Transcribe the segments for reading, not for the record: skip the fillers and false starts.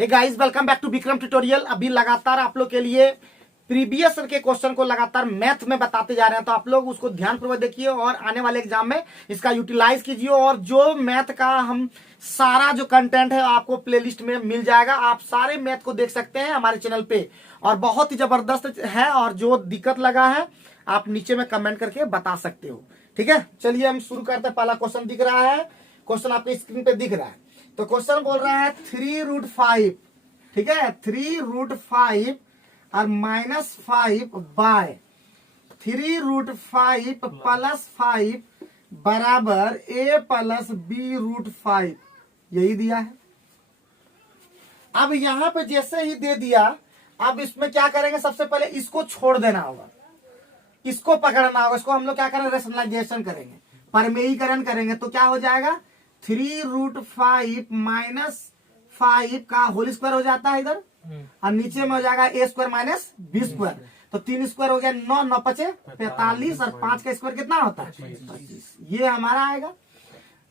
Hey guys, welcome back to Vikram tutorial. अभी लगातार आप लोग के लिए प्रीवियस के क्वेश्चन को लगातार मैथ में बताते जा रहे हैं, तो आप लोग उसको ध्यानपूर्वक देखिए और आने वाले एग्जाम में इसका यूटिलाइज कीजिए। और जो मैथ का हम सारा जो कंटेंट है आपको प्लेलिस्ट में मिल जाएगा, आप सारे मैथ को देख सकते हैं हमारे चैनल पे और बहुत ही जबरदस्त है। और जो दिक्कत लगा है आप नीचे में कमेंट करके बता सकते हो। ठीक है, चलिए हम शुरू करते हैं। पहला क्वेश्चन दिख रहा है, क्वेश्चन आपके स्क्रीन पे दिख रहा है। तो क्वेश्चन बोल रहा है 3√5, ठीक है, 3√5 और -5 बाय 3√5 + 5 बराबर a + b√5, यही दिया है। अब यहां पे जैसे ही दे दिया, अब इसमें क्या करेंगे, सबसे पहले इसको छोड़ देना होगा, इसको पकड़ना होगा। इसको हम लोग क्या करेंगे, रेशनलाइजेशन करेंगे, परमेयीकरण करेंगे। तो क्या हो जाएगा, 3√5 - 5 का होल स्क्वायर हो जाता है इधर, और नीचे में हो जाएगा a² - b²। तो 3 स्क्वायर हो गया 9, 9 × 5 = 45, और 5 का स्क्वायर कितना होता है 25। ये हमारा आएगा।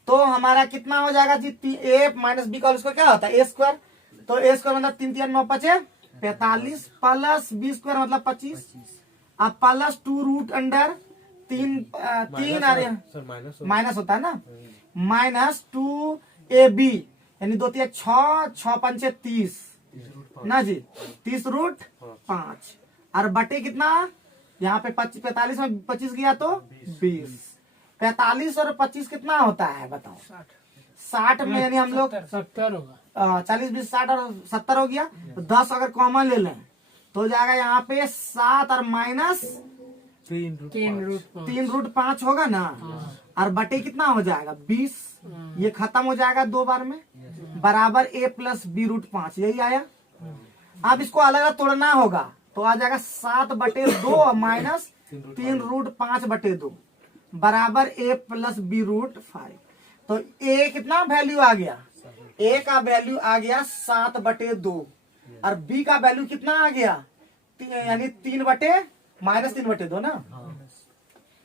तो हमारा कितना हो जाएगा जी, a - b का होल स्क्वायर क्या होता है a²। तो a² मतलब 3 × 3 = 9, 5 = 45 प्लस b² मतलब 25, अब प्लस 2√3 माइनस होता है ना, -2ab यानी 2 × 3 = 6, 6 × 5 = 30 ना जी, 30√5 और बटे कितना, यहाँ पे 45 में 25 गया तो 20। 45 और 25 कितना होता है बताओ, 60 में, यानी हम लोग 70 होगा। 40, 20, 60 और 70 हो गया। तो 10 अगर कॉमन ले लें तो हो जाएगा यहाँ पे 7 और माइनस 3√5 होगा ना, और बटे कितना हो जाएगा 20। ये खत्म हो जाएगा 2 बार में, बराबर a + b√5, यही आया। अब इसको अलग अलग तोड़ना होगा, तो आ जाएगा 7/2 माइनस 3√5/2 बराबर a + b√5। तो a कितना वैल्यू आ गया, a का वैल्यू आ गया 7/2 और b का वैल्यू कितना आ गया, यानी 3/-2 ना,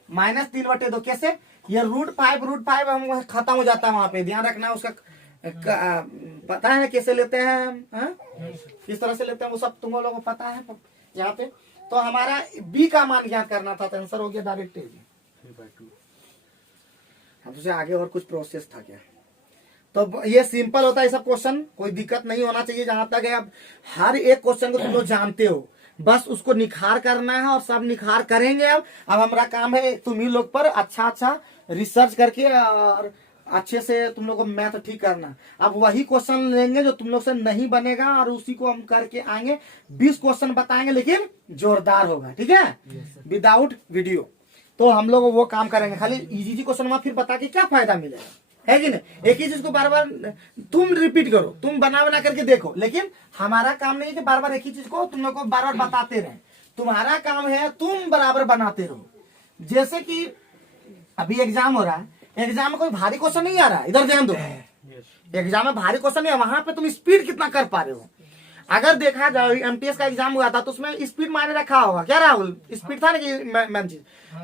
-3/2। कैसे, ये √5 हम खत्म हो जाता है वहां पे, ध्यान रखना उसका। पता है कैसे लेते हैं, किस तरह से लेते हैं वो सब तुम लोगों को पता है यहाँ पे। तो हमारा b का मान ज्ञात करना था, तो आंसर हो गया डायरेक्ट 3/2। अब तुझे आगे और कुछ प्रोसेस था क्या। तो ये सिंपल होता है सब क्वेश्चन, कोई दिक्कत नहीं होना चाहिए। जहां तक है, अब हर एक क्वेश्चन को तुम लोग जानते हो, बस उसको निखार करना है और सब निखार करेंगे। अब हमारा काम है तुम ही लोग पर अच्छा रिसर्च करके और अच्छे से तुम लोग को मैथ ठीक करना। अब वही क्वेश्चन लेंगे जो तुम लोग से नहीं बनेगा और उसी को हम करके आएंगे। 20 क्वेश्चन बताएंगे लेकिन जोरदार होगा, ठीक है, विदाउट वीडियो। तो हम लोग वो काम करेंगे, खाली इजी क्वेश्चन फिर बता के क्या फायदा मिलेगा, है कि नहीं। एक ही चीज को बार बार तुम रिपीट करो, तुम बना करके देखो, लेकिन हमारा काम नहीं है कि बार बार एक ही चीज को तुम लोग को बार बार बताते रहे। तुम्हारा काम है तुम बराबर बनाते रहो। जैसे कि अभी एग्जाम हो रहा है, एग्जाम में कोई भारी क्वेश्चन नहीं आ रहा है, इधर ध्यान दो। एग्जाम में भारी क्वेश्चन नहीं है, वहां पे तुम स्पीड कितना कर पा रहे हो। अगर देखा जाए एमटीएस का एग्जाम हुआ था तो उसमें स्पीड मायने रखा होगा क्या राहुल, स्पीड था ना कि मेन चीज,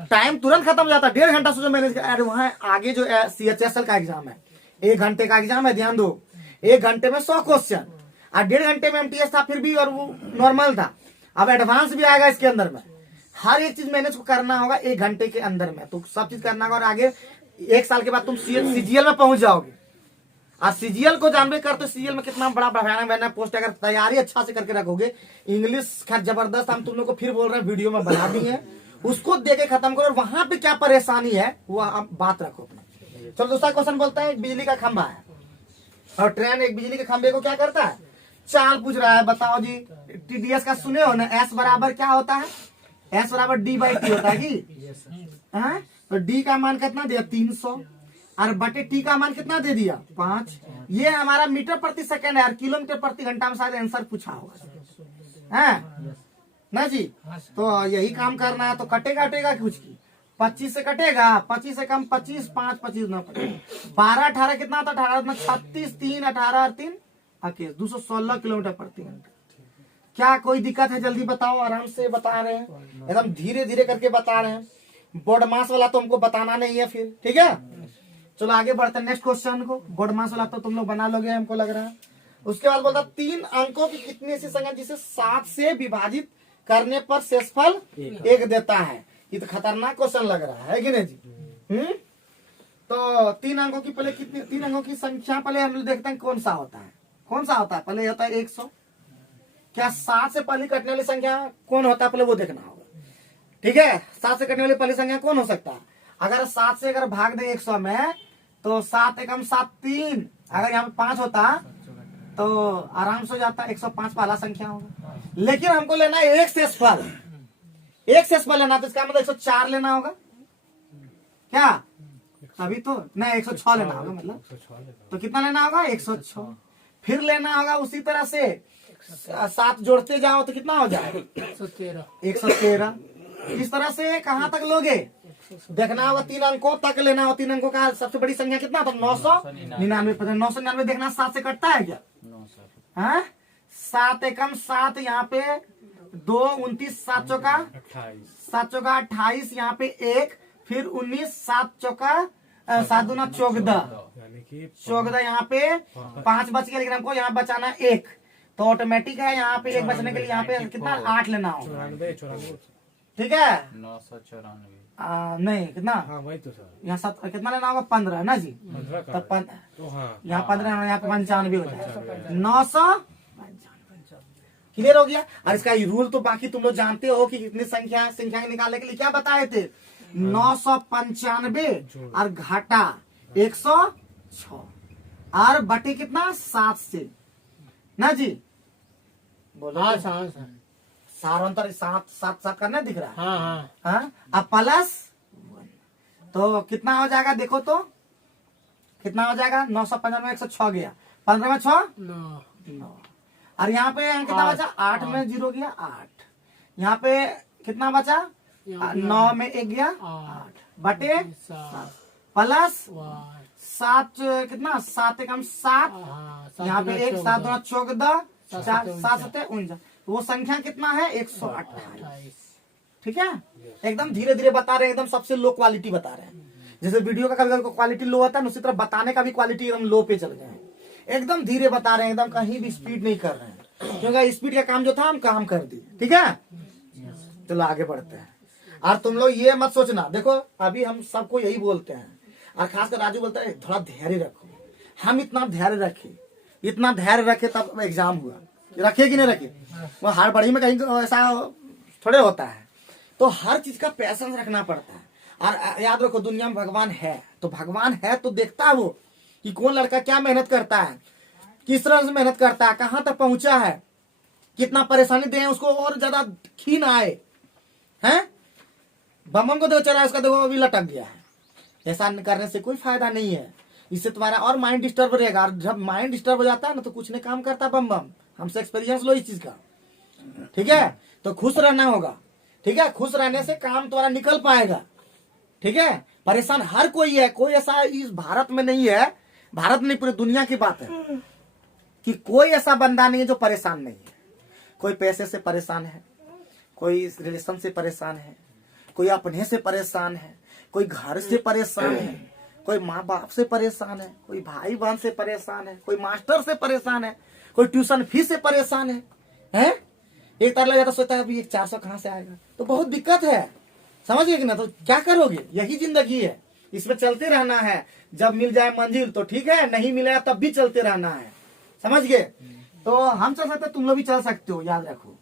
टाइम तुरंत खत्म हो जाता, 1.5 घंटा सोचो मैनेज। अरे वहां आगे जो CHSL का एग्जाम है, 1 घंटे का एग्जाम है, ध्यान दो, 1 घंटे में 100 क्वेश्चन और 1.5 घंटे में एमटीएस था फिर भी, और वो नॉर्मल था। अब एडवांस भी आएगा इसके अंदर में, हर एक चीज मैनेज करना होगा 1 घंटे के अंदर में, तो सब चीज करना होगा। और आगे 1 साल के बाद तुम CGL में पहुंच जाओगे। और CGL को जानबे करते, CGL में कितना बड़ा भयानक पोस्ट, अगर तैयारी अच्छा से करके रखोगे, इंग्लिश खैर जबरदस्त, हम तुम लोग को फिर बोल रहे हैं वीडियो में बना दी है, उसको देके खत्म करो। वहां पे क्या परेशानी है वो आप बात रखो अपना। चलो दूसरा क्वेश्चन बोलता है, बिजली का खंभा है और ट्रेन एक बिजली के खंभे को क्या करता है, चाल पूछ रहा है। बताओ जी, TDS का सुने हो ना, S बराबर क्या होता है, S बराबर D/T होता है कि, तो D का मान कितना दिया 300 और बटे T का मान कितना दे दिया 5। ये हमारा मीटर प्रति सेकंड है, किलोमीटर प्रति घंटा में शायद आंसर पूछा होगा, है ना जी। तो यही काम करना है। तो कटेगा कुछ की, 25 से कटेगा, 25 से कम 25, 5 25 ना 12 18 कितना होता, 18 36, 3 18 और 3 216 किलोमीटर प्रति घंटा। क्या कोई दिक्कत है, जल्दी बताओ, आराम से बता रहे हैं, एकदम धीरे धीरे करके बता रहे हैं। बोर्ड मास वाला तो हमको बताना नहीं है फिर, ठीक है। चलो आगे बढ़ते हैं नेक्स्ट क्वेश्चन को। बोर्ड मास वाला तो तुम लोग बना लोगे हमको लग रहा है। उसके बाद बोलता 3 अंकों की कितनी ऐसी संख्या जिसे 7 से विभाजित करने पर शेषफल 1 देता है। ये तो खतरनाक क्वेश्चन लग रहा है कि नहीं जी? तो 3 अंकों की पहले कितनी 3 अंकों की संख्या पहले हम लोग देखते हैं कौन सा होता है। कौन सा होता है? पहले होता है 100। क्या 7 से पहले कटने वाली संख्या कौन होता है? पहले वो देखना होगा। ठीक है, 7 से कटने वाली पहली संख्या कौन हो सकता है? अगर 7 से अगर भाग दे 100 में तो 7 एकम 7 3। अगर यहाँ पे 5 होता तो आराम से हो जाता, 105 पहला संख्या होगा। लेकिन हमको लेना है एक शेषफल। एक शेषफल लेना तो इसका मतलब 104 लेना होगा क्या? अभी तो नहीं 106 लेना होगा, मतलब तो कितना लेना होगा? 106। फिर लेना होगा उसी तरह से 7 जोड़ते जाओ तो कितना हो जाए? 113। इस तरह से कहाँ तक लोगे देखना होगा। 3 अंकों तक लेना हो। 3 अंकों का सबसे बड़ी संख्या कितना था? 999। 999 देखना 7 से कटता है क्या? 7 एकम 7, यहाँ पे 2 29 7 चौका 28, यहाँ पे 1, फिर 19 7 चौका 7 दूना 14, यहाँ पे 5 बच गया। लेकिन हमको यहाँ बचाना 1, तो ऑटोमेटिक है यहाँ पे 1 बचने के लिए यहाँ पे कितना 8 लेना होगा। ठीक है, 994 नहीं कितना वही तो सर, यहाँ 7 कितना लेना होगा? 15 ना जी? तब यहाँ 15 यहाँ पे 95 हो जाएगा। 995 क्लियर हो गया। और इसका रूल तो बाकी तुम लोग जानते हो कि कितनी संख्या निकालने के लिए क्या बताए थे? 995 और घाटा 106 और बटे कितना 7 से ना जी? बोलो सारांतर 7 करना दिख रहा है। हाँ, अब प्लस तो कितना हो जाएगा? देखो तो कितना हो जाएगा? 995 में 106 गया, 15 में 6 9। और यहाँ पे कितना बचा? 8 में 0 गया 8। यहाँ पे कितना बचा? 9 में 1 गया 8 बटे 7 प्लस 7 कितना? 7 एकम 7, यहाँ पे 1 7 2 14 4 7 7 49। वो संख्या कितना है? 128। ठीक है, एकदम धीरे धीरे बता रहे हैं, एकदम सबसे लो क्वालिटी बता रहे हैं। जैसे वीडियो का कभी कभी क्वालिटी लो होता है, उसी तरह बताने का भी क्वालिटी एकदम लो पे चल गए हैं। एकदम धीरे बता रहे हैं, एकदम कहीं भी स्पीड नहीं कर रहे हैं, क्योंकि स्पीड का काम जो था हम काम कर दिए। ठीक है, चलो आगे बढ़ते हैं। और तुम लोग ये मत सोचना, देखो अभी हम सबको यही बोलते हैं, और खासकर राजू बोलता है थोड़ा धैर्य रखो। हम इतना धैर्य रखे तब एग्जाम हुआ, रखे कि नहीं रखे? वो हड़बड़ी में कहीं ऐसा थोड़े होता है। तो हर चीज का पैसेंस रखना पड़ता है। और याद रखो, दुनिया में भगवान है तो देखता है वो कि कौन लड़का क्या मेहनत करता है, किस तरह से मेहनत करता है, कहाँ तक पहुंचा है, कितना परेशानी दे उसको और ज्यादा खीन आए हैं। बम को देखो चला, उसका देखो अभी लटक गया है। ऐसा करने से कोई फायदा नहीं है, इससे तुम्हारा और माइंड डिस्टर्ब रहेगा। और जब माइंड डिस्टर्ब हो जाता है ना तो कुछ नहीं काम करता। बम हमसे एक्सपीरियंस लो इस चीज का। ठीक है, तो खुश रहना होगा। ठीक है, खुश रहने से काम तुम्हारा निकल पाएगा। ठीक है, परेशान हर कोई है, कोई ऐसा इस भारत में नहीं है, भारत नहीं पूरी दुनिया की बात है कि कोई ऐसा बंदा नहीं है जो परेशान नहीं है। कोई पैसे से परेशान है, कोई रिलेशन से परेशान है, कोई अपने से परेशान है, कोई घर से परेशान है, कोई माँ बाप से परेशान है, कोई भाई बहन से परेशान है, कोई मास्टर से परेशान है, कोई ट्यूशन फीस से परेशान है, हैं? एक तरह लग जाता, सोचता है अभी एक 400 कहाँ से आएगा, तो बहुत दिक्कत है। समझिए कि ना? तो क्या करोगे? यही जिंदगी है, इसमें चलते रहना है। जब मिल जाए मंजिल तो ठीक है, नहीं मिलेगा तब भी चलते रहना है। समझ गए? तो हम चल सकते, तुम लोग भी चल सकते हो, याद रखो।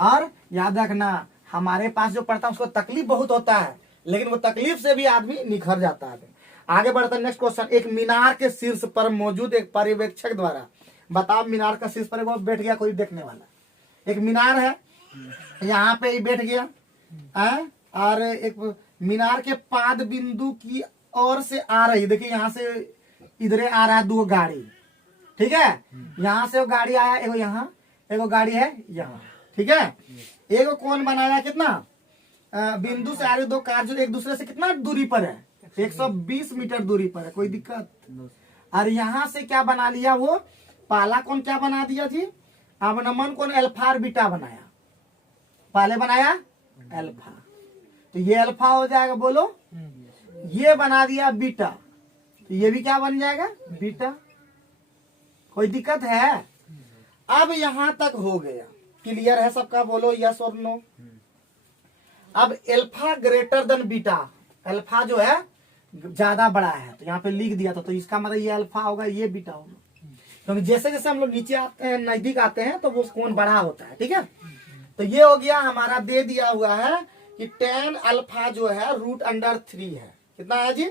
और याद रखना, हमारे पास जो पढ़ता है उसको तकलीफ बहुत होता है, लेकिन वो तकलीफ से भी आदमी निखर जाता है। आगे बढ़ता है, नेक्स्ट क्वेश्चन। एक मीनार के शीर्ष पर मौजूद एक पर्यवेक्षक द्वारा, बताओ मीनार का शीर्ष पर बैठ गया कोई देखने वाला, एक मीनार है, यहाँ पे बैठ गया है, और एक मीनार के पाद बिंदु की ओर से आ रही, देखिए यहाँ से इधर आ रहा है 2 गाड़ी। ठीक है, यहाँ से वो गाड़ी आया, एगो यहाँ, एगो गाड़ी है यहाँ। ठीक है, एगो कौन बनाया, कितना बिंदु से आ रही 2 कार जो एक दूसरे से कितना दूरी पर है? 120 मीटर दूरी पर है, कोई दिक्कत? और यहाँ से क्या बना लिया, वो पहला कौन क्या बना दिया जी? अवनमन कौन अल्फा और बीटा बनाया, पहले बनाया अल्फा, तो ये अल्फा हो जाएगा, बोलो। ये बना दिया बीटा, तो ये भी क्या बन जाएगा? बीटा। कोई दिक्कत है? अब यहां तक हो गया, क्लियर है सबका? बोलो यस और नो। अब alpha greater than beta, alpha जो है ज्यादा बड़ा है तो यहाँ पे लिख दिया था, तो इसका मतलब ये अल्फा होगा, ये बीटा होगा, क्योंकि जैसे जैसे हम लोग नीचे आते हैं, नजदीक आते हैं, तो वो कोण बड़ा होता है। ठीक है, तो ये हो गया हमारा, दे दिया हुआ है कि tan अल्फा जो है √3 है। कितना है जी?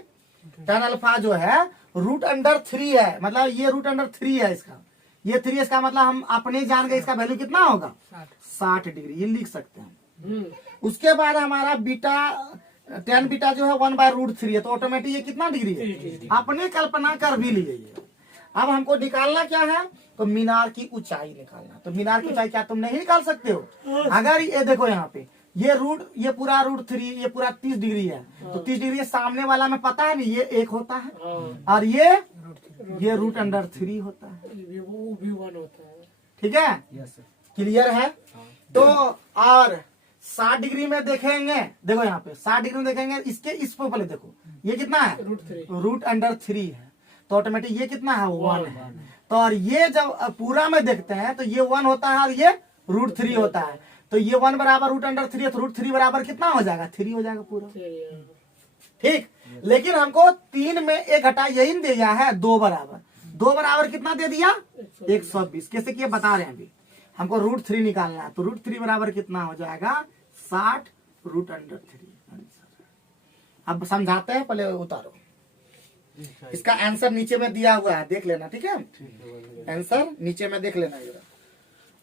tan अल्फा जो है √3 है, मतलब ये √3 है इसका, ये 3 इसका मतलब हम अपने जान गए इसका वैल्यू कितना होगा, 60 डिग्री, ये लिख सकते हैं। उसके बाद हमारा बीटा, tan बीटा जो है 1/√3 है, तो ऑटोमेटिक ये कितना डिग्री है, अपने कल्पना कर भी लिए ये। अब हमको निकालना क्या है, तो मीनार की ऊंचाई निकालना। तो मीनार की ऊंचाई क्या तुम नहीं निकाल सकते हो? अगर ये देखो यहाँ पे ये पूरा √3, ये पूरा 30 डिग्री है, तो 30 डिग्री सामने वाला में पता है नहीं, ये 1 होता है, और ये √3 होता है। वो भी 1 होता है। ठीक है, क्लियर है? तो और 60 डिग्री में देखेंगे, देखो यहाँ पे 60 डिग्री में देखेंगे, इसके इस पे पहले देखो, ये कितना है, √3 है, तो ऑटोमेटिक ये कितना है, 1 है। तो और ये जब पूरा में देखते हैं तो ये 1 होता है और ये √3 होता है, तो ये 1 बराबर √3 है, तो √3 बराबर कितना हो जाएगा, 3 हो जाएगा पूरा। ठीक, लेकिन हमको 3 में 1 घटा यही दिया है, 2 बराबर कितना दे दिया, 120। कैसे किया बता रहे हैं अभी, हमको √3 निकालना है, तो √3 बराबर कितना हो जाएगा, 60 √3। अब समझाते हैं, पहले उतारो। इसका आंसर नीचे में दिया हुआ है, देख लेना। ठीक है, आंसर नीचे में देख लेना,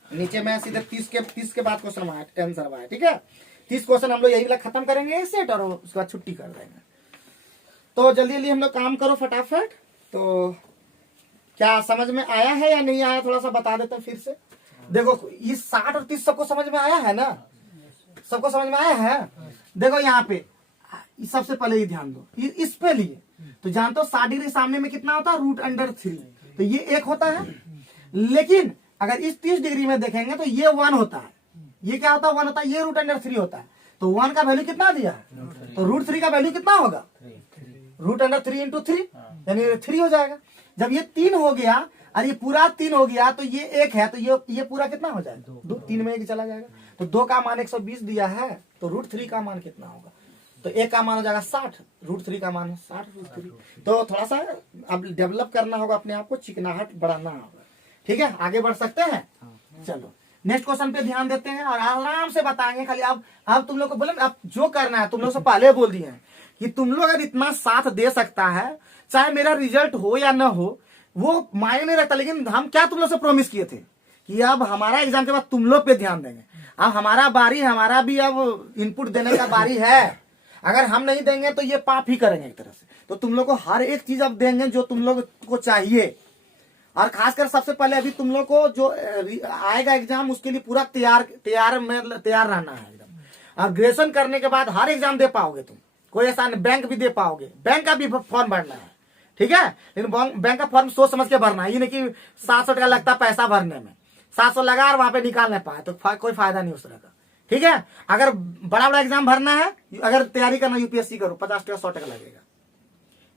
नीचे में सीधे 30 के बाद क्वेश्चन आंसर हुआ है। ठीक है, 30 क्वेश्चन हम लोग यही वाला खत्म करेंगे सेट, और उसके बाद छुट्टी कर देंगे। तो जल्दी जल्दी हम लोग काम करो फटाफट। तो क्या समझ में आया है या नहीं आया, थोड़ा सा बता देते हैं फिर से। देखो ये 60 और 30 सबको समझ में आया है ना, सबको समझ में आया है? देखो यहाँ पे सबसे पहले ये ध्यान दो, इस पे लिए तो जानते हो 60 डिग्री सामने में कितना होता है, √3, तो ये 1 होता है। लेकिन अगर इस 30 डिग्री में देखेंगे तो ये 1 होता है, ये क्या होता है, 1 होता है, ये √3 होता है। तो 1 का वैल्यू कितना दिया है, तो √3 का वैल्यू कितना होगा, √3 × 3, यानी 3 हो जाएगा। जब ये 3 हो गया और ये पूरा 3 हो गया, तो ये 1 है, तो ये पूरा कितना हो जाएगा, 2, 3 में 1 चला जाएगा। तो 2 का मान 120 दिया है, तो √3 का मान कितना होगा, तो 1 का मान हो जाएगा 60, √3 का मान 60 √3। तो थोड़ा सा अब डेवलप करना होगा अपने आप को, चिकनाहट बढ़ाना होगा। ठीक है, आगे बढ़ सकते हैं। चलो नेक्स्ट क्वेश्चन पे ध्यान देते हैं और आराम से बताएंगे। खाली अब तुम लोग को बोले, अब जो करना है तुम लोग से पहले बोल दिए हैं कि तुम लोग अगर इतना साथ दे सकता है, चाहे मेरा रिजल्ट हो या ना हो, वो मायने नहीं रखता। लेकिन हम क्या तुम लोग से प्रॉमिस किए थे कि अब हमारा एग्जाम के बाद तुम लोग पे ध्यान देंगे। अब हमारा बारी, हमारा भी अब इनपुट देने का बारी है। अगर हम नहीं देंगे तो ये पाप ही करेंगे एक तरह से। तो तुम लोग को हर एक चीज अब देंगे जो तुम लोग को चाहिए, और खासकर सबसे पहले अभी तुम लोग को जो आएगा एग्जाम, उसके लिए पूरा तैयार रहना है एकदम। और ग्रेजुएशन करने के बाद हर एग्जाम दे पाओगे तुम, कोई ऐसा नहीं, बैंक भी दे पाओगे, बैंक का भी फॉर्म भरना है। ठीक है, लेकिन बैंक का फॉर्म सोच समझ के भरना है, ये नहीं कि 700 टका लगता पैसा भरने में, 700 लगा और वहां पे निकाल नहीं पाए तो कोई फायदा नहीं उस तरह का। ठीक है, अगर बड़ा बड़ा एग्जाम भरना है, अगर तैयारी करना, यूपीएससी करो 50 टका 100 टका लगेगा,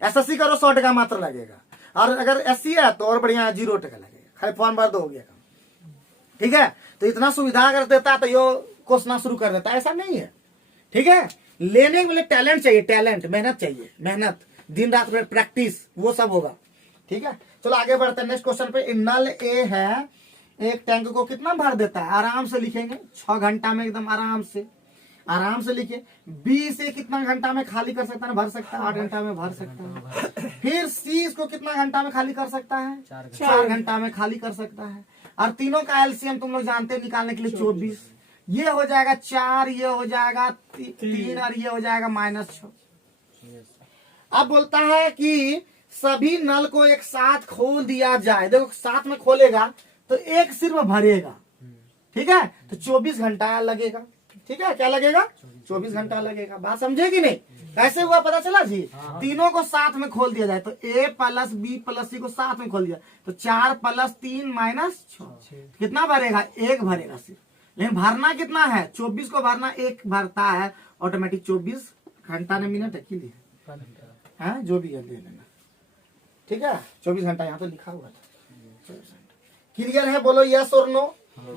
एसएससी करो 100 टका मात्र लगेगा, और अगर एससी है तो और बढ़िया 0 टका लगेगा, खाली फॉर्म भर दो हो गया काम। ठीक है, तो इतना सुविधा अगर देता तो यो कोसना शुरू कर देता, ऐसा नहीं है। ठीक है, लेने के लिए टैलेंट चाहिए, टैलेंट, मेहनत चाहिए, मेहनत, दिन रात में प्रैक्टिस, वो सब होगा। ठीक है, चलो आगे बढ़ते हैं नेक्स्ट क्वेश्चन पे। नल ए है, एक टैंक को कितना भर देता है, आराम से लिखेंगे 6 घंटा में, एकदम आराम से लिखिए। बी से कितना घंटा में खाली कर सकता है, भर सकता है, 8 घंटा में भर सकता है। फिर सी इसको कितना घंटा में खाली कर सकता है, 4 घंटा में खाली कर सकता है। और तीनों का एलसीएम तुम लोग जानते हैं निकालने के लिए 24, ये हो जाएगा 4, ये हो जाएगा 3 और ये हो जाएगा -6। अब बोलता है कि सभी नल को एक साथ खोल दिया जाए। देखो साथ में खोलेगा तो एक सिर्फ भरेगा। ठीक है, तो 24 घंटा लगेगा। ठीक है, क्या लगेगा, 24 घंटा लगेगा। बात समझे कि नहीं, कैसे हुआ पता चला जी? तीनों को साथ में खोल दिया जाए तो A + B + C को साथ में खोल दिया तो 4 + 3 - 6 कितना भरेगा, 1 भरेगा सिर्फ। लेकिन भरना कितना है, 24 को भरना 1 भरता है ऑटोमेटिक। 24 घंटा ने मिनट है, की है जो भी है ले लेना। ठीक है, 24 घंटा यहाँ तो लिखा हुआ था। क्लियर है? बोलो यस और नो।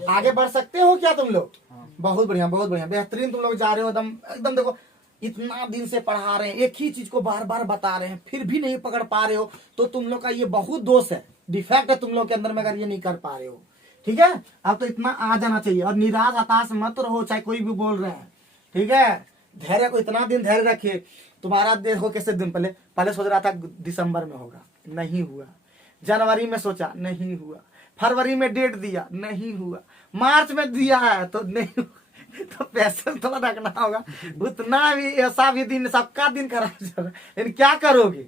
आगे बढ़ सकते हो क्या तुम लोग? बहुत बढ़िया, बहुत बढ़िया, बेहतरीन तुम लोग जा रहे हो एकदम एकदम। देखो इतना दिन से पढ़ा रहे हैं, एक ही चीज को बार बार बता रहे हैं, फिर भी नहीं पकड़ पा रहे हो, तो तुम लोग का ये बहुत दोष है, डिफेक्ट है तुम लोग के अंदर में, अगर ये नहीं कर पा रहे हो। ठीक है, अब तो इतना आ जाना चाहिए। और निराश हताश मत रहो, चाहे कोई भी बोल रहे हैं। ठीक है, धैर्य को इतना दिन धैर्य रखिए। तुम्हारा देखो कैसे दिन पहले पहले सोच रहा था दिसंबर में होगा, नहीं हुआ। जनवरी में सोचा, नहीं हुआ। फरवरी में डेट दिया, नहीं हुआ। मार्च में दिया है तो नहीं हुआ। तो पैसे थोड़ा रखना होगा। उतना भी ऐसा भी दिन, सबका दिन खराब चल रहा है, लेकिन क्या करोगे?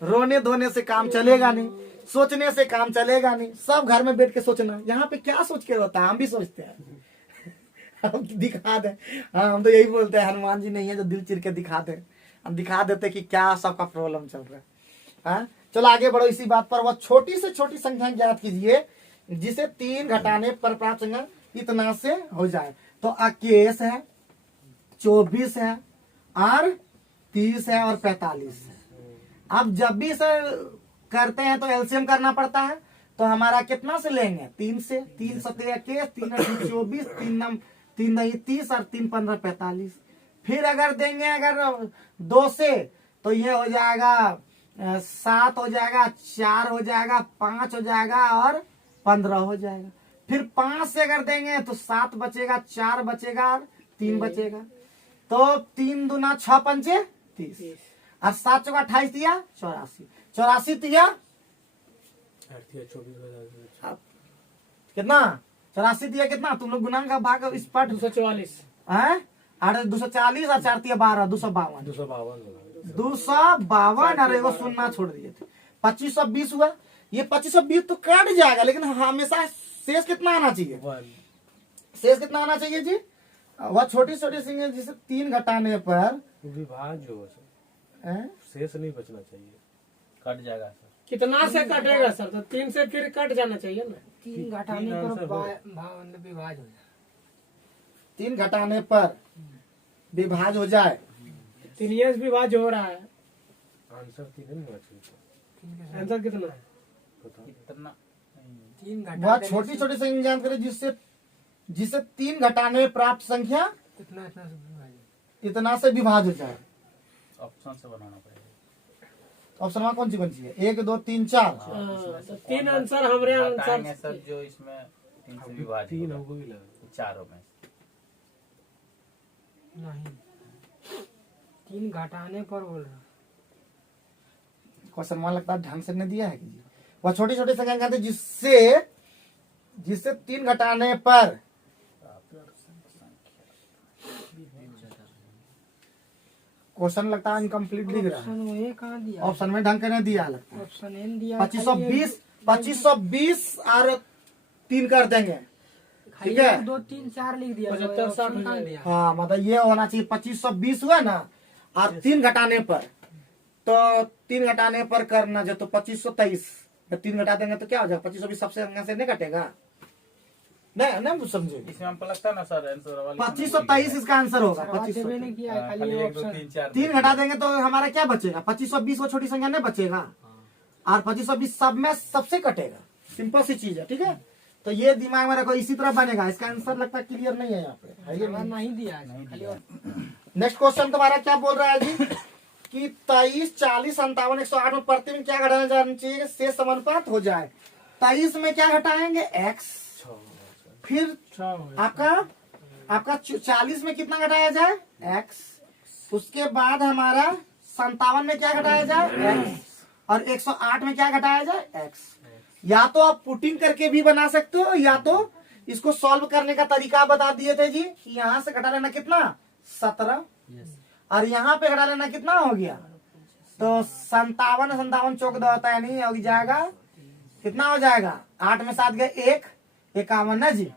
रोने धोने से काम चलेगा नहीं, सोचने से काम चलेगा नहीं। सब घर में बैठ के सोचना, यहाँ पे क्या सोच के होता है? हम भी सोचते हैं। हम दिखा दे, हाँ हम तो यही बोलते हैं, हनुमान जी नहीं है जो दिल चिर के दिखा दे। हम दिखा देते कि क्या सबका प्रॉब्लम चल रहा है। हाँ चलो आगे बढ़ो इसी बात पर। वह छोटी से छोटी संख्या ज्ञात कीजिए जिसे 3 घटाने पर प्राप्त संख्या इतना से हो जाए। तो 21 है, 24 है और 30 है और 45 है। अब जब भी इसे करते हैं तो एलसीएम करना पड़ता है। तो हमारा कितना से लेंगे? 3 से। 3 सत्ते 21, 3 8 24, 3 9 30 और 3 15 45। फिर अगर देंगे अगर 2 से तो ये हो जाएगा 7 हो जाएगा, 4 हो जाएगा, 5 हो जाएगा और 15 हो जाएगा। फिर 5 से अगर देंगे तो 7 बचेगा, 4 बचेगा और 3 बचेगा। तो 3 दूना 6 पंचे 30 और 7 चौका 28 दिया 84। 84 दिया कितना? 84 दिया कितना? तुम लोग गुना का भाग इस पार्ट 244 है 240 और 4 दिया 12, 252। 252 और एगो सुनना छोड़ दिए थे। 2520 हुआ। ये 2520 तो कट जाएगा, लेकिन हमेशा शेष कितना आना चाहिए? शेष कितना आना चाहिए जी? वह छोटी छोटी संख्या जिसे 3 घटाने पर विभाज्य हो है? शेष नहीं बचना चाहिए, कट जाएगा सर। कितना से कटेगा सर? तो 3 से फिर कट जाना चाहिए ना। 3 घटाने पर विभाज हो जाए। 3 घटाने पर विभाज हो जाए। 3 विभाज हो रहा है। आंसर 3 नहीं होना चाहिए। आंसर कितना है? कितना? 3 वह घटा छोटी छोटी संख्या ज्ञात करें जिससे 3 घटाने में प्राप्त संख्या इतना इतना से विभाज हो। इतना से विभाज हो जाए। ऑप्शन से बनाना पड़ेगा। ऑप्शन में कौन सी है? 1 2 3 4। तो 3 आंसर हमारे हटाएंगे आंसर सर जो इसमें 3 से विभाजित 3 होगा, होगा भी लगा। चारों में नहीं 3 घटाने पर बोल रहा। क्वेश्चन मान लगता है ढंग से नहीं दिया है कि वह छोटी छोटी संख्या ज्ञात है जिससे 3 घटाने पर क्वेश्चन लगता है इनकम्प्लीट दिख रहा है। ऑप्शन ए कहाँ दिया? ऑप्शन में ढंग के नहीं दिया लगता है। ऑप्शन एन दिया। 2520 और 3 कर देंगे। ठीक है। 1 2 3 4 लिख दिया। 75 60 ऑप्शन कहाँ हो दिया? हाँ मतलब ये होना चाहिए 2520 हुआ ना, और 3 घटाने पर, तो 3 घटाने पर करना जो, तो 2523। 3 घटा देंगे तो क्या हो जाएगा? 2520 सबसे संख्या से नहीं कटेगा। नहीं समझे? इसमें हमको लगता है ना सर आंसर वाली 2523 इसका आंसर होगा। सवाल देवे 2520 नहीं किया है, खाली खाली 1 2 ऑप्शन 3 4 3 घटा देंगे तो हमारा क्या बचेगा? 2520 वो छोटी संख्या नहीं बचेगा, और 2520 सब में सबसे कटेगा। सिंपल सी चीज है। ठीक है, तो ये दिमाग में रखो, इसी तरह बनेगा। इसका आंसर लगता है क्लियर नहीं है यहाँ पे। सवाल नहीं दिया है, खाली नेक्स्ट क्वेश्चन तुम्हारा क्या बोल रहा है जी कि 23 40 57 108 में प्रति में क्या घटाना जाना चाहिए शेष समानुपात हो जाए। 23 में क्या घटाएंगे? x। फिर आपका 40 में कितना घटाया जाए? x। उसके बाद हमारा 57 में क्या घटाया जाए? x। और 108 में क्या घटाया जाए? x। या तो आप पुटिंग करके भी बना सकते हो, या तो इसको सॉल्व करने का तरीका बता दिए थे जी कि यहाँ से घटा लेना कितना? 17। और यहाँ पे घटा लेना कितना हो गया? तो 57 चौक दो होता है, नहीं हो जाएगा कितना हो जाएगा? 8 में 7 गए 1 51 ना जी।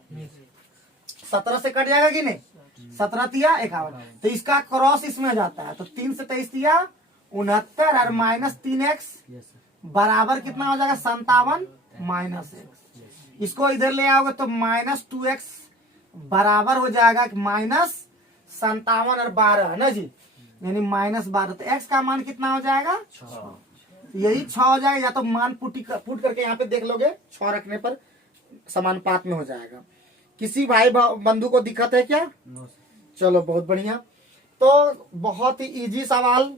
17 से कट जाएगा कि नहीं? 17 तिया 51, तो इसका क्रॉस इसमें आ जाता है। तो 3 से 23 तिया 69 और माइनस 3x बराबर कितना हो जाएगा? 57 माइनस x। इसको इधर ले आओगे तो माइनस 2x बराबर हो जाएगा माइनस 57 और 12 है ना जी, यानी माइनस 12। तो x का मान कितना हो जाएगा? 6। यही 6 हो जाएगा, या तो मान पुट करके यहाँ पे देख लोगे 6 रखने पर समानुपात में हो जाएगा। किसी भाई बंधु को दिक्कत है क्या? चलो बहुत बढ़िया। तो बहुत ही इजी सवाल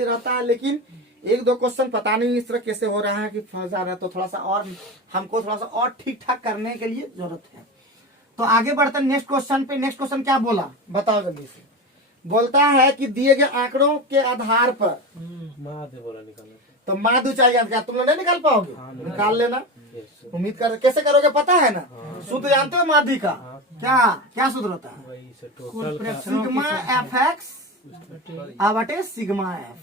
रहता है, लेकिन एक दो क्वेश्चन पता नहीं इस तरह कैसे हो रहा है कि फंस जा रहा है, तो थोड़ा सा और हमको थोड़ा सा और ठीक ठाक करने के लिए जरूरत है। तो आगे बढ़ते हैं नेक्स्ट क्वेश्चन पे। नेक्स्ट क्वेश्चन क्या बोला बताओ जल्दी से। बोलता है कि दिए गए आंकड़ों के आधार पर माध्य बोला निकालने को। तो माध्य चाहिए, क्या तुम लोग नहीं निकाल पाओगे? निकाल लेना। Yes, उम्मीद कर कैसे करोगे पता है ना? सूत्र जानते हो माध्य का? क्या सूत्र होता है? वही से टोटल का सिग्मा एफ एक्स बटे सिग्मा एफ।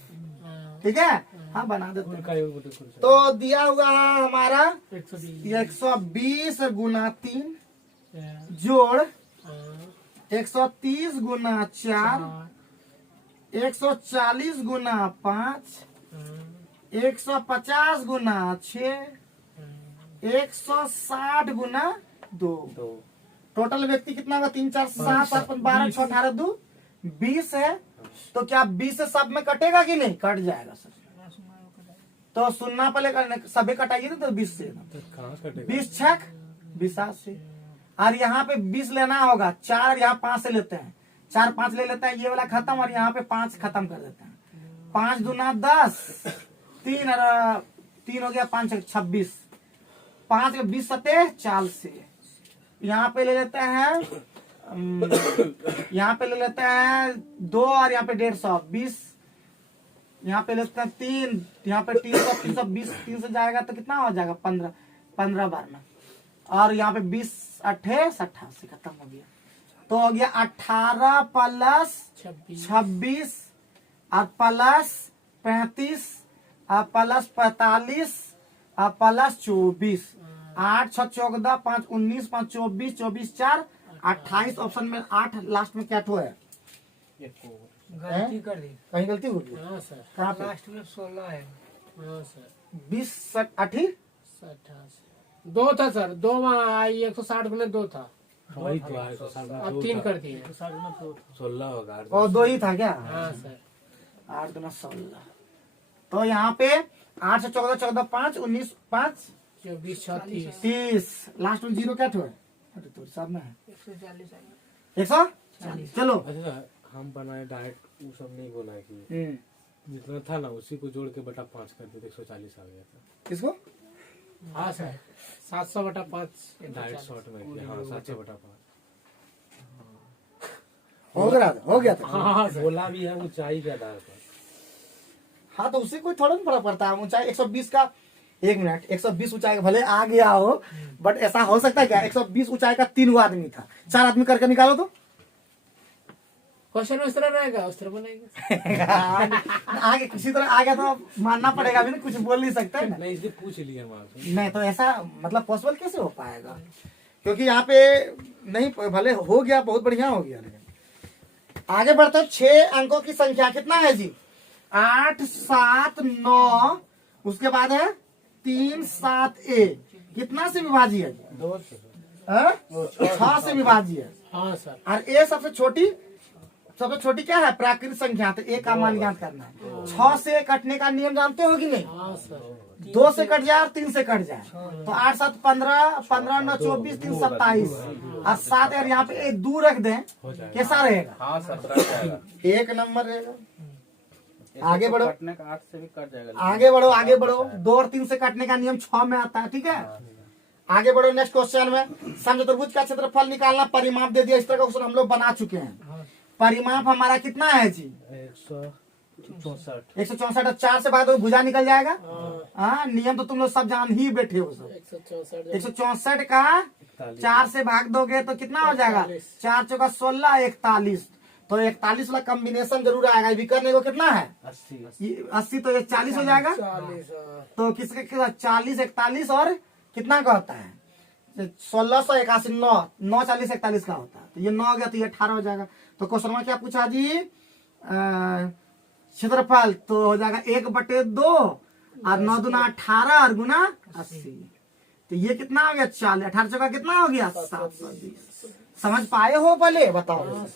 ठीक है, हाँ बना देते हैं। का योग बटे कुल से। तो दिया हुआ है हमारा 120 120 गुना 3 जोड़ 130 गुना 4 140 गुना 5 150 गुना 6 160 गुना 2। तो टोटल व्यक्ति कितना होगा? 3 4 7 8 12 6 18 2 20 है। तो क्या 20 से सब में कटेगा कि नहीं? कट जाएगा सर। तो सुनना पड़ेगा, सभी कटाइए ना, तो 20 से कहाँ से कटेगा? 20 छक 20 से। और यहाँ पे 20 लेना होगा, 4 यहाँ 5 से लेते हैं, 4 5 ले लेते हैं, ये वाला खत्म, और यहाँ पे 5 खत्म कर देते हैं। 5 दूना 10, 3 और 3 हो गया 5 26, 5 के 20 सते 40। यहाँ पे ले लेते हैं यहाँ पे ले लेते हैं 2 और यहाँ पे 150 20। यहाँ पे लेते हैं 3, यहाँ पे 300 320, 3 से जाएगा तो कितना हो जाएगा? 15 12 और यहाँ पे 20 28 88 खत्म हो गया। तो हो गया 18 प्लस 26 और प्लस 35 और प्लस 45 और प्लस 24। 8 6 14 5 19 5 24 24 4 28। ऑप्शन में 8 लास्ट में क्या ठो है? गलती कर दी। कहीं गलती हो गई? हाँ सर, कहाँ पे? लास्ट में 16 है। हाँ सर 20 8 2 था सर, 2 वहाँ आई 160 गुना 2 था, वही तो है, 160 में अब दो 3 था। कर दिए। 16 होगा। और 2 ही था क्या? हाँ सर 8 दूना 16। तो यहाँ पे 8 से 14 14 5 19 5 24 36 30। लास्ट में 0 क्या ठो है? अरे तो सब में है 140 140। चलो अच्छा हम बनाए डायरेक्ट वो सब नहीं बनाए कि जितना था ना उसी को जोड़ के बटा 5 कर दिए, 140 आ गया था। किसको? हाँ सर 700/5 डायरेक्ट शॉर्ट में किया। हाँ 700 बटा 5 हो गया था। हाँ सर बोला भी है ऊंचाई के आधार पर। हाँ तो उससे कोई थोड़ा नहीं फर्क पड़ता है। ऊंचाई 120 का 1 मिनट 120 ऊंचाई का भले आ गया हो, बट ऐसा हो सकता है क्या? 120 ऊंचाई का 3 आदमी था, 4 आदमी करके निकालो तो क्वेश्चन उस तरह रहेगा, उस तरह बनेगा। आगे किसी तरह आ गया तो मानना पड़ेगा, अभी ना कुछ बोल नहीं सकते ना। नहीं इसलिए पूछ लिया माँ नहीं तो ऐसा मतलब पॉसिबल कैसे हो पाएगा? क्योंकि यहाँ पे नहीं, भले हो गया, बहुत बढ़िया हो गया। लेकिन आगे बढ़ते 6 अंकों की संख्या कितना है जी? 8 7 9, उसके बाद है 3 7 A। कितना से विभाज्य है? 2 से 6 से विभाज्य है। हाँ सर और A सबसे छोटी क्या है? प्राकृतिक संख्या। तो A का मान ज्ञात करना है। 6 से कटने का नियम जानते हो कि नहीं? हाँ सर 2 से कट जाए और 3 से कट जाए तो 8 7 15 15 9 24 3 27 और 7 यार यहाँ पे 2 रख दें, कैसा रहेगा? हाँ सर कट जाएगा। 1 नंबर रहेगा। आगे बढ़ो। कटने का 8 से भी कट जाएगा। आगे बढ़ो 2 और 3 से कटने का नियम 6 में आता है। ठीक है, आगे बढ़ो नेक्स्ट क्वेश्चन में। समचतुर्भुज का क्षेत्रफल निकालना, परिमाप दे दिया। इस तरह का क्वेश्चन हम लोग बना चुके हैं। परिमाप हमारा कितना है जी? 164। 164। 4 से भाग दो भुजा निकल जाएगा। हाँ नियम तो तुम लोग सब जान ही बैठे हो सब। 164 का 4 से भाग दोगे तो कितना हो जाएगा? 4 चौका 16 41। तो 41 वाला कॉम्बिनेशन जरूर आएगा। ये भी करने को कितना है? 80। तो ये 40 हो जाएगा। तो किसके 40 41 और कितना का होता है? 1681 9 40 41 का होता है। तो ये 9 हो गया तो ये 18 हो जाएगा। तो क्वेश्चन में क्या पूछा जी? क्षेत्रफल तो हो जाएगा 1/2 और 9 दूना 18 और गुना 80। तो ये कितना हो गया? 40। 18 चौका कितना हो गया? 720। समझ पाए हो? पहले बताओ।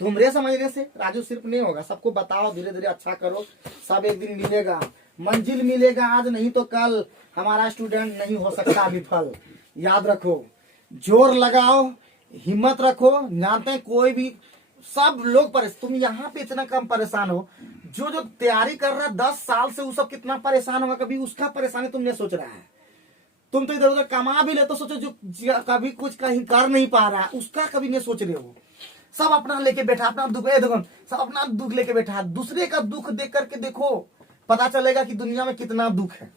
तुम्हारे समझने से राजू सिर्फ नहीं होगा, सबको बताओ, धीरे धीरे अच्छा करो, सब एक दिन मिलेगा, मंजिल मिलेगा, आज नहीं तो कल हमारा स्टूडेंट नहीं हो सकता विफल। याद रखो, जोर लगाओ, हिम्मत रखो। जानते हैं कोई भी, सब लोग तुम यहाँ पे इतना कम परेशान हो, जो जो तैयारी कर रहा है 10 साल से, वो सब कितना परेशान होगा, कभी उसका परेशानी तुमने सोच रहा है। तुम तो इधर उधर कमा भी ले तो सोचो, जो कभी कुछ कहीं कर नहीं पा रहा है उसका कभी नहीं सोच रहे हो। सब अपना लेके बैठा, अपना दुख, देखो सब अपना दुख लेके बैठा, दूसरे का दुख देख करके देखो, पता चलेगा कि दुनिया में कितना दुख है।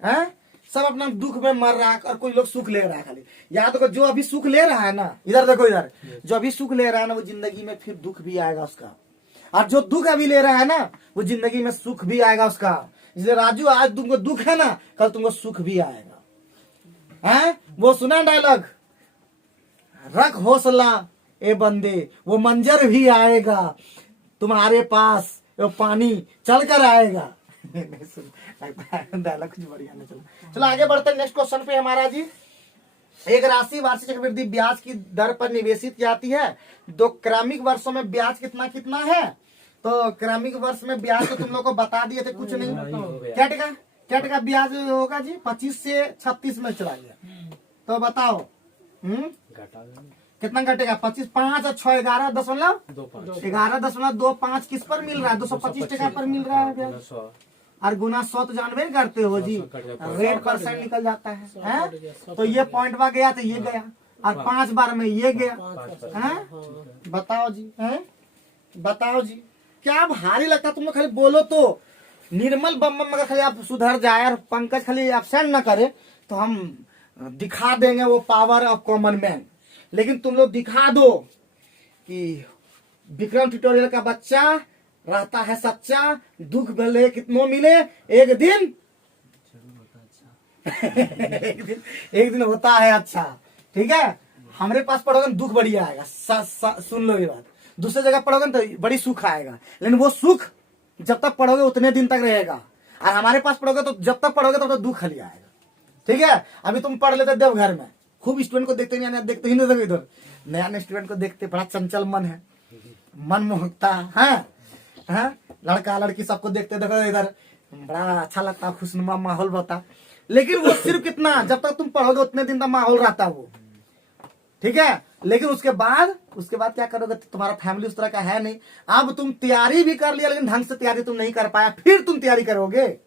हैं? सब अपना दुख में मर रहा है और कोई लोग सुख ले रहा है खाली। याद रखो, जो अभी सुख ले रहा है ना, इधर देखो, इधर जो अभी सुख ले रहा है ना, वो जिंदगी में फिर दुख भी आएगा उसका, और जो दुख अभी ले रहा है ना, वो जिंदगी में सुख भी आएगा उसका। इसलिए राजू, आज तुमको दुख है ना, कल तुमको सुख भी आएगा। हैं? वो सुना डायलॉग, रख हौसला ए बंदे, वो मंजर भी आएगा तुम्हारे पास, वो पानी चल कर आएगा। डायलॉग कुछ बढ़िया नहीं। चलो आगे बढ़ते हैं नेक्स्ट क्वेश्चन पे हमारा जी। एक राशि वार्षिक चक्रवृद्धि ब्याज की दर पर निवेशित की जाती है, 2 क्रमिक वर्षों में ब्याज कितना कितना है। तो क्रमिक वर्ष में ब्याज तो तुम लोग को बता दिए थे, कुछ नहीं। क्या टका ब्याज होगा जी? 25 से 36 में चला गया, तो बताओ कितना घटेगा? 25, 5 और 6, 11.25 किस पर मिल रहा है? 225 टका पर मिल रहा है ब्याज। और गुना 100 तो जानबे करते हो जी, रेट परसेंट निकल जाता है। तो ये पॉइंट में गया तो ये गया, और 5 बार में ये गया। बताओ जी, हैं? बताओ जी, क्या भारी लगता तुम लोग? खाली बोलो तो निर्मल बम अगर खाली आप सुधर जाए और पंकज खाली एब्सेंट न करे तो हम दिखा देंगे वो पावर ऑफ कॉमन मैन। लेकिन तुम लोग दिखा दो कि विक्रम ट्यूटोरियल का बच्चा रहता है सच्चा, दुख भले कितनों मिले, एक दिन एक दिन होता है अच्छा। ठीक है, हमारे पास पढ़ोगे दुख बढ़िया आएगा, सुन लो ये बात। दूसरे जगह पढ़ोगे तो बड़ी सुख आएगा, लेकिन वो सुख जब तक पढ़ोगे उतने दिन तक रहेगा, और हमारे पास पढ़ोगे तो जब तक पढ़ोगे तब तक दुख खाली आएगा। ठीक है, अभी तुम पढ़ लेते देवघर में, खूब स्टूडेंट को देखते नहीं, देखते ही नहीं देखो, इधर नया नया स्टूडेंट को देखते, बड़ा चंचल मन है, मन मोहकता है। लड़का लड़की सबको देखते देखो, इधर बड़ा अच्छा लगता, खुशनुमा माहौल होता। लेकिन वो सिर्फ कितना, जब तक तुम पढ़ोगे उतने दिन तक माहौल रहता वो। ठीक है, लेकिन उसके बाद क्या करोगे? तुम्हारा फैमिली उस तरह का है नहीं। अब तुम तैयारी भी कर लिया, लेकिन ढंग से तैयारी तुम नहीं कर पाया, फिर तुम तैयारी करोगे।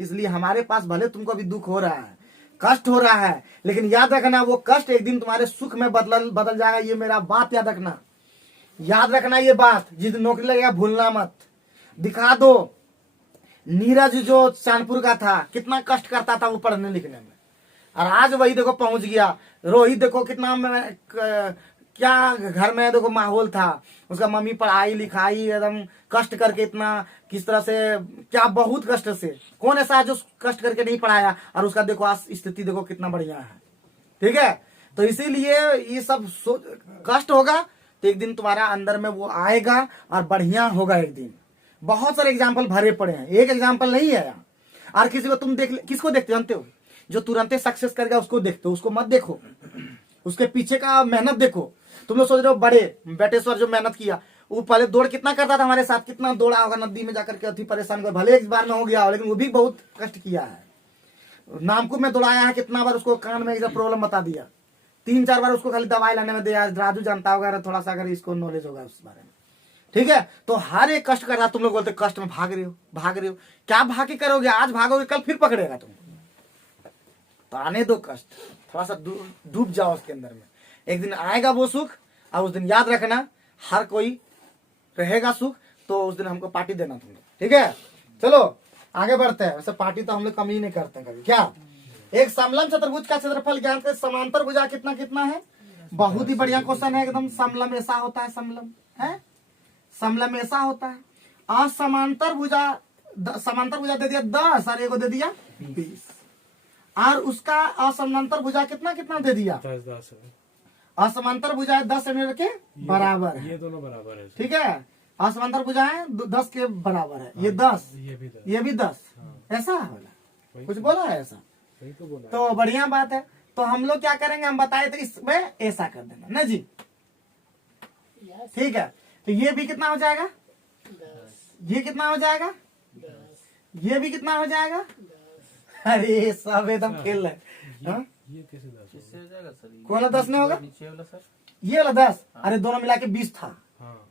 इसलिए हमारे पास भले तुमको अभी दुख हो रहा है, कष्ट हो रहा है, लेकिन याद रखना वो कष्ट एक दिन तुम्हारे सुख में बदल जाएगा। ये मेरा बात याद रखना, याद रखना ये बात। जिस दिन नौकरी लगेगा भूलना मत। दिखा दो, नीरज जो चांदपुर का था, कितना कष्ट करता था वो पढ़ने लिखने में, और आज वही देखो पहुंच गया। रोहित देखो कितना क्या घर में देखो माहौल था, उसका मम्मी पढ़ाई लिखाई एकदम कष्ट करके इतना, किस तरह से क्या बहुत कष्ट से, कौन ऐसा है जो कष्ट करके नहीं पढ़ाया, और उसका देखो आज स्थिति देखो कितना बढ़िया है। ठीक है, तो इसीलिए ये सब कष्ट होगा तो एक दिन तुम्हारा अंदर में वो आएगा और बढ़िया होगा एक दिन। बहुत सारे एग्जाम्पल भरे पड़े हैं, एक एग्जाम्पल नहीं है। और किसी को तुम किसको देखते जानते हो? जो तुरंत सक्सेस कर गया उसको देखते हो, उसको मत देखो, उसके पीछे का मेहनत देखो। तुम लोग सोच रहे हो बड़े बेटेश्वर जो मेहनत किया, वो पहले दौड़ कितना करता था हमारे साथ, कितना दौड़ा होगा नदी में जाकर के, अति परेशान कर, भले एक बार में हो गया लेकिन वो भी बहुत कष्ट किया है। नामकुम में दौड़ाया है कितना बार, उसको कान में एक प्रॉब्लम बता दिया, 3-4 बार उसको खाली दवाई लाने में दिया। राजू जानता होगा थोड़ा सा, अगर इसको नॉलेज होगा उस बारे में। ठीक है, तो हर एक कष्ट कर रहा, तुम लोग बोलते कष्ट में भाग रहे हो, क्या भाग के करोगे? आज भागोगे कल फिर पकड़ेगा तुमको। तो आने दो कष्ट, थोड़ा सा डूब जाओ उसके अंदर में, एक दिन आएगा वो सुख। और उस दिन याद रखना, हर कोई रहेगा सुख, तो उस दिन हमको पार्टी देना तुम लोग। ठीक है, चलो आगे बढ़ते हैं। वैसे पार्टी तो हम लोग कम ही नहीं करते कभी। क्या एक समलम चतुर्भुज का क्षेत्रफल ज्ञान के समांतर भुजा कितना कितना है? बहुत ही बढ़िया क्वेश्चन है एकदम। समलम ऐसा होता है, समलम है, समलम ऐसा होता है। असमांतर भुजा, समांतर भुजा दे दिया 10 और एगो दे दिया 20, और उसका असमांतर भुजा कितना कितना दे दिया? 10 असमांतर भुजाएं 10 सेंटीमीटर के बराबर है। ये दोनों बराबर है। ठीक है, असमांतर भुजाएं 10 के बराबर है। ये 10, ये भी 10, ऐसा होला, कुछ बोला है ऐसा? तो बढ़िया बात है। तो हम लोग क्या करेंगे, हम बताए तो इसमें ऐसा कर देना ना जी। ठीक है, तो ये भी कितना हो जाएगा, ये कितना हो जाएगा, ये भी कितना हो जाएगा। अरे सब एकदम खेल है। हाँ? ये कैसे 10 किससे हो जाएगा सर? ये कौन सा 10 में होगा, नीचे वाला सर? ये वाला 10, अरे दोनों मिला के 20 था। हाँ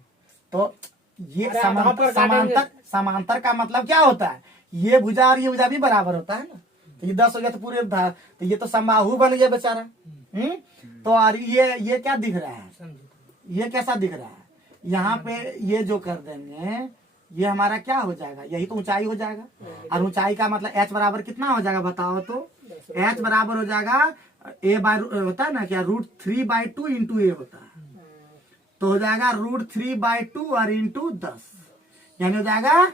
तो ये अरे आधा पर समांतर समांतर का मतलब क्या होता है, ये भुजा और ये भुजा भी बराबर होता है ना। तो ये 10 हो गया तो पूरे तो ये तो समबाहु बन गया बेचारा। तो और ये क्या दिख रहा है, ये कैसा दिख रहा है, यहाँ पे ये जो कर देंगे ये हमारा क्या हो जाएगा, यही तो ऊंचाई हो जाएगा। और ऊंचाई का मतलब h बराबर कितना हो जाएगा बताओ तो, h बराबर हो जाएगा a बाय होता है ना क्या, √3/2 इंटू a होता है, तो हो जाएगा √3/2 और इंटू 10, यानी हो जाएगा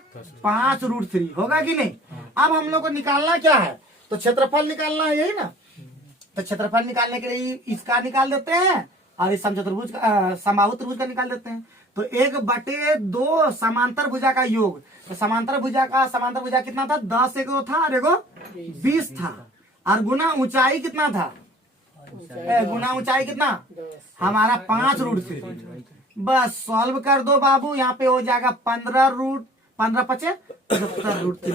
5√3, होगा कि नहीं। अब हम लोग को निकालना क्या है, तो क्षेत्रफल निकालना है, यही ना। तो क्षेत्रफल निकालने के लिए इसका निकाल देते हैं और इस समचतुर्भुज का समबाहु त्रिभुज का निकाल देते हैं। तो 1/2 समांतर भुजा का योग, तो समांतर भुजा कितना था, 10 एगो था और एगो 20 था, और गुना ऊंचाई कितना था, गुना ऊंचाई कितना हमारा 5√3। बस सॉल्व कर दो बाबू, यहाँ पे हो जाएगा 15 √3,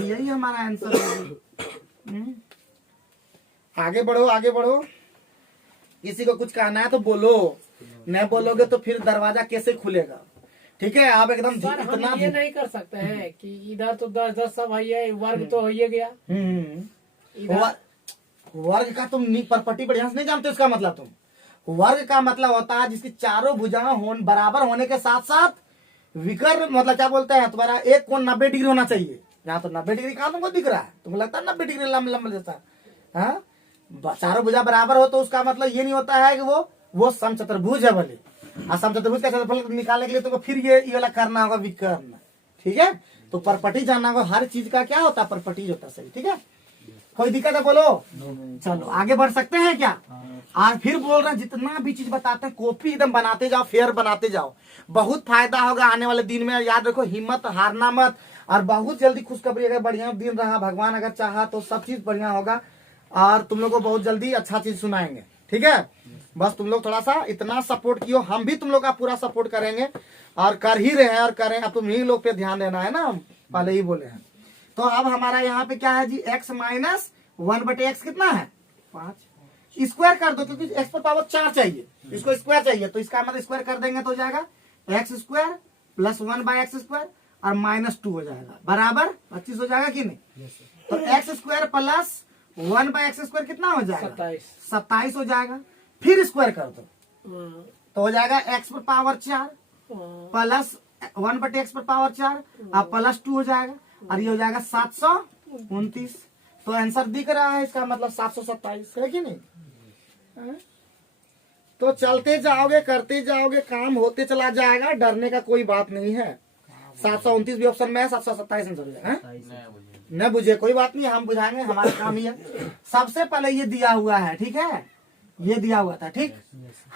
यही हमारा आंसर। आगे बढ़ो आगे बढ़ो, किसी को कुछ कहना है तो बोलो, नहीं बोलोगे तो फिर दरवाजा कैसे खुलेगा। ठीक है, आप एकदम सर हम इतना ये नहीं कर सकते हैं कि इधर तो 10 सब है, वर्ग तो हो ही गया। इधर वर्ग का तुम प्रॉपर्टी बढ़िया से नहीं जानते, उसका मतलब तुम वर्ग का मतलब होता है जिसकी चारों भुजाएं बराबर होने के साथ साथ विकर्ण, मतलब क्या बोलते हैं तुम्हारा एक कोण 90 डिग्री होना चाहिए। यहाँ तो 90 डिग्री कहाँ तुमको दिख रहा है, तुमको लगता है 90 डिग्री लंबा जैसा। हाँ, चारों भुजा बराबर हो तो उसका मतलब ये नहीं होता है कि वो समचतुर्भुज है भले। और समचतुर्भुज का क्षेत्रफल निकालने के लिए तुमको फिर ये वाला करना होगा विकर्ण। ठीक है, तो प्रॉपर्टी जानना होगा, हर चीज का क्या होता है प्रॉपर्टीज होता है, सही। ठीक है, कोई दिक्कत है बोलो। चलो आगे बढ़ सकते हैं क्या। आज फिर बोल रहे हैं, जितना भी चीज बताते हैं कॉपी एकदम बनाते जाओ, फेयर बनाते जाओ, बहुत फायदा होगा आने वाले दिन में। याद रखो, हिम्मत हारना मत, और बहुत जल्दी खुशखबरी, अगर बढ़िया दिन रहा, भगवान अगर चाहा तो सब चीज बढ़िया होगा, और तुम लोग को बहुत जल्दी अच्छा चीज सुनाएंगे। ठीक है, बस तुम लोग थोड़ा सा इतना सपोर्ट कियो, हम भी तुम लोग का पूरा सपोर्ट करेंगे, और कर ही रहे हैं और करें। अब तुम ही लोग पे ध्यान देना है ना, हम पहले ही बोले हैं। तो अब हमारा यहाँ पे क्या है जी, x माइनस 1/x कितना है 5, स्क्वायर कर दो, क्योंकि x पर पावर 4 चाहिए, इसको स्क्वायर चाहिए, तो इसका मतलब स्क्वायर कर देंगे तो हो जाएगा x² प्लस 1/x² और -2 हो जाएगा, बराबर 25 हो जाएगा कि नहीं। तो x² प्लस 1/x² कितना हो जाएगा 27 हो जाएगा। फिर स्क्वायर कर दो तो हो जाएगा x पर पावर 4 प्लस 1/x पर पावर 4 और प्लस 2 हो जाएगा, और ये हो जाएगा 729। तो आंसर दिख रहा है, इसका मतलब 727 है कि नहीं। तो चलते जाओगे, करते जाओगे, काम होते चला जाएगा, डरने का कोई बात नहीं है। 729 भी ऑप्शन में है, 727 आंसर हो जाएगा। न बुझे कोई बात नहीं, हम बुझाएंगे, हमारा काम ही है। सबसे पहले ये दिया हुआ है, ठीक है, ये दिया हुआ था, ठीक।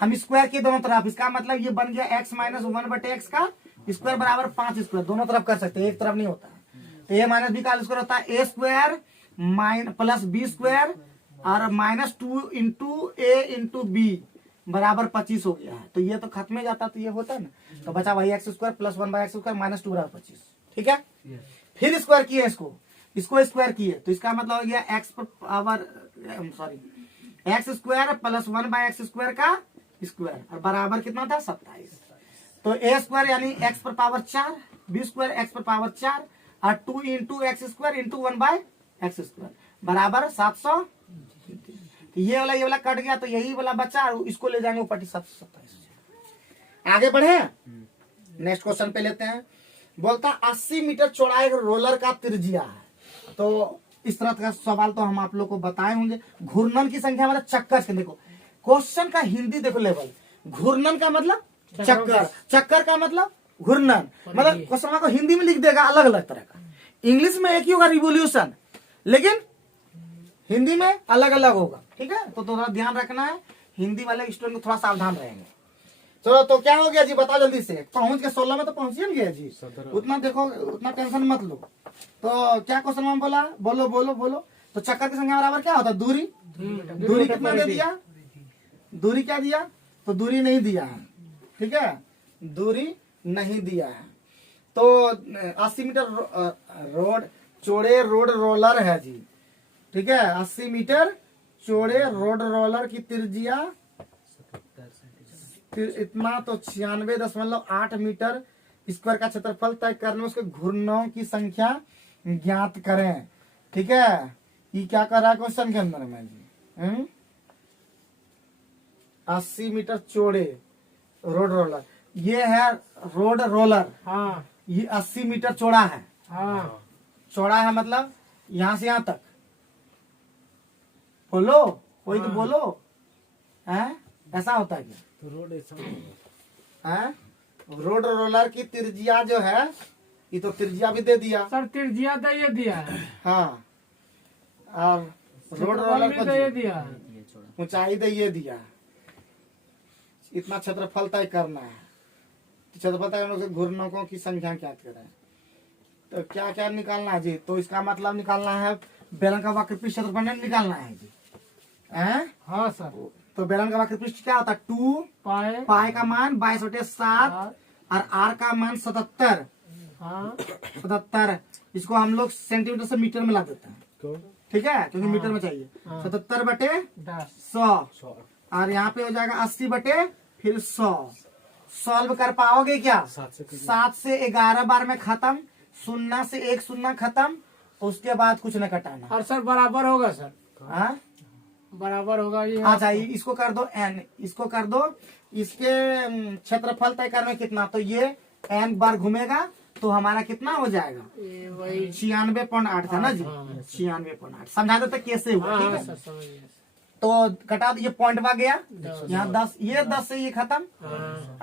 हम स्क्वायर के दोनों तरफ, इसका मतलब ये बन गया x माइनस 1/x का स्क्वायर बराबर 5 स्क्वायर, दोनों तरफ कर सकते हैं, एक तरफ नहीं होता है। तो a माइनस b का स्क्वायर होता है a² प्लस b² और -2 इंटू a इंटू b बराबर 25 हो गया है। तो ये तो खत्म हो जाता, तो ये होता है ना, तो बचा वही x² प्लस 1/x² -2 बराबर 25। ठीक है, फिर स्क्वायर किए, इसको स्क्वायर किए, तो इसका मतलब हो गया x प्लस 1/x² का स्क्वायर और बराबर कितना था 27। तो a² यानी x पर पावर 4, b² x पर पावर 4 और 2 इंटू x² इंटू 1/x² बराबर 700। तो ये वाला कट गया, तो यही वाला बचा, इसको ले जाएंगे ऊपर 727। आगे बढ़े, नेक्स्ट क्वेश्चन पे लेते हैं। बोलता 80 मीटर चौड़ाई रोलर का त्रिज्या है। तो इस तरह का सवाल तो हम आप लोग को बताए होंगे। घूर्णन की संख्या मतलब चक्कर से, देखो क्वेश्चन का हिंदी देखो लेवल, घूर्णन का मतलब चक्कर, चक्कर का मतलब घूर्णन, मतलब क्वेश्चन को हिंदी में लिख देगा अलग अलग तरह का। इंग्लिश में एक ही होगा रिवोल्यूशन, लेकिन हिंदी में अलग अलग होगा। ठीक है, तो थोड़ा ध्यान रखना है, हिंदी वाले स्टूडेंट थोड़ा सावधान रहेंगे। चलो, तो क्या हो गया जी, बताओ जल्दी से। पहुंच के 16 में तो पहुंच ही गया जी, उतना देखो, उतना टेंशन मत लो। तो क्या क्वेश्चन में बोला, बोलो बोलो बोलो। तो चक्कर की संख्या बराबर क्या होता है, दूरी। दूरी कितना दे दिया, दूरी क्या दिया, तो दूरी नहीं दिया है। ठीक है, दूरी नहीं दिया है। तो 80 मीटर रोड चौड़े रोड रोलर है जी, ठीक है। 80 मीटर चौड़े रोड रोलर की त्रिज्या इतना तो 96.8 मीटर स्क्वायर का क्षेत्रफल तय करने में उसके घूर्णनों की संख्या ज्ञात करें, ठीक है। ये क्या कर रहा है क्वेश्चन के अंदर में जी? 80 मीटर चौड़े रोड रोलर, ये है रोड रोलर, हाँ ये 80 मीटर चौड़ा है। हाँ चौड़ा है मतलब यहाँ से यहाँ तक। बोलो, कोई तो बोलो, हैं? ऐसा होता है क्या? तो रोड ऐसा होगा। हैं? रोड रोलर की त्रिज्या जो है, ये तो त्रिज्या भी दे दिया, सर त्रिज्या तो ये दिया है, हाँ, और रोड क्षेत्रफल रोलर भी को तो ये दिया है। ऊंचाई दे ये दिया, इतना क्षेत्रफल तय करना है। तो क्षेत्रफल तय करने से घूर्णकों की संख्या क्या करें, तो क्या क्या निकालना है जी? तो इसका मतलब निकालना है बेलन का वक्र पृष्ठ क्षेत्रफल निकालना है जी, हैं? हाँ सर, तो बेलन का वक्र पृष्ठ क्या होता है? 2 पाए पाई का मान 22/7 और आर का मान 77। हाँ 77 इसको हम लोग सेंटीमीटर से मीटर में ला देते हैं, क्यों? ठीक है, क्योंकि मीटर में चाहिए। 77/100 100 और यहाँ पे हो जाएगा 80/100। सॉल्व कर पाओगे क्या? 7 से 11 बार में खत्म, 0 से 1 0 खत्म, उसके बाद कुछ न कटाना। और सर बराबर होगा सर, हाँ? बराबर होगा ये। अच्छा, इसको कर दो n, इसको कर दो, इसके क्षेत्रफल तय करना कितना, तो ये n बार घूमेगा तो हमारा कितना हो जाएगा? ये वही 96.8 था ना जी, 96.8। समझा देते कैसे हुआ, ठीक हाँ है। सर समझ गया। तो कटा दो, ये पॉइंट आ गया यहाँ 10, ये 10 से ये खत्म,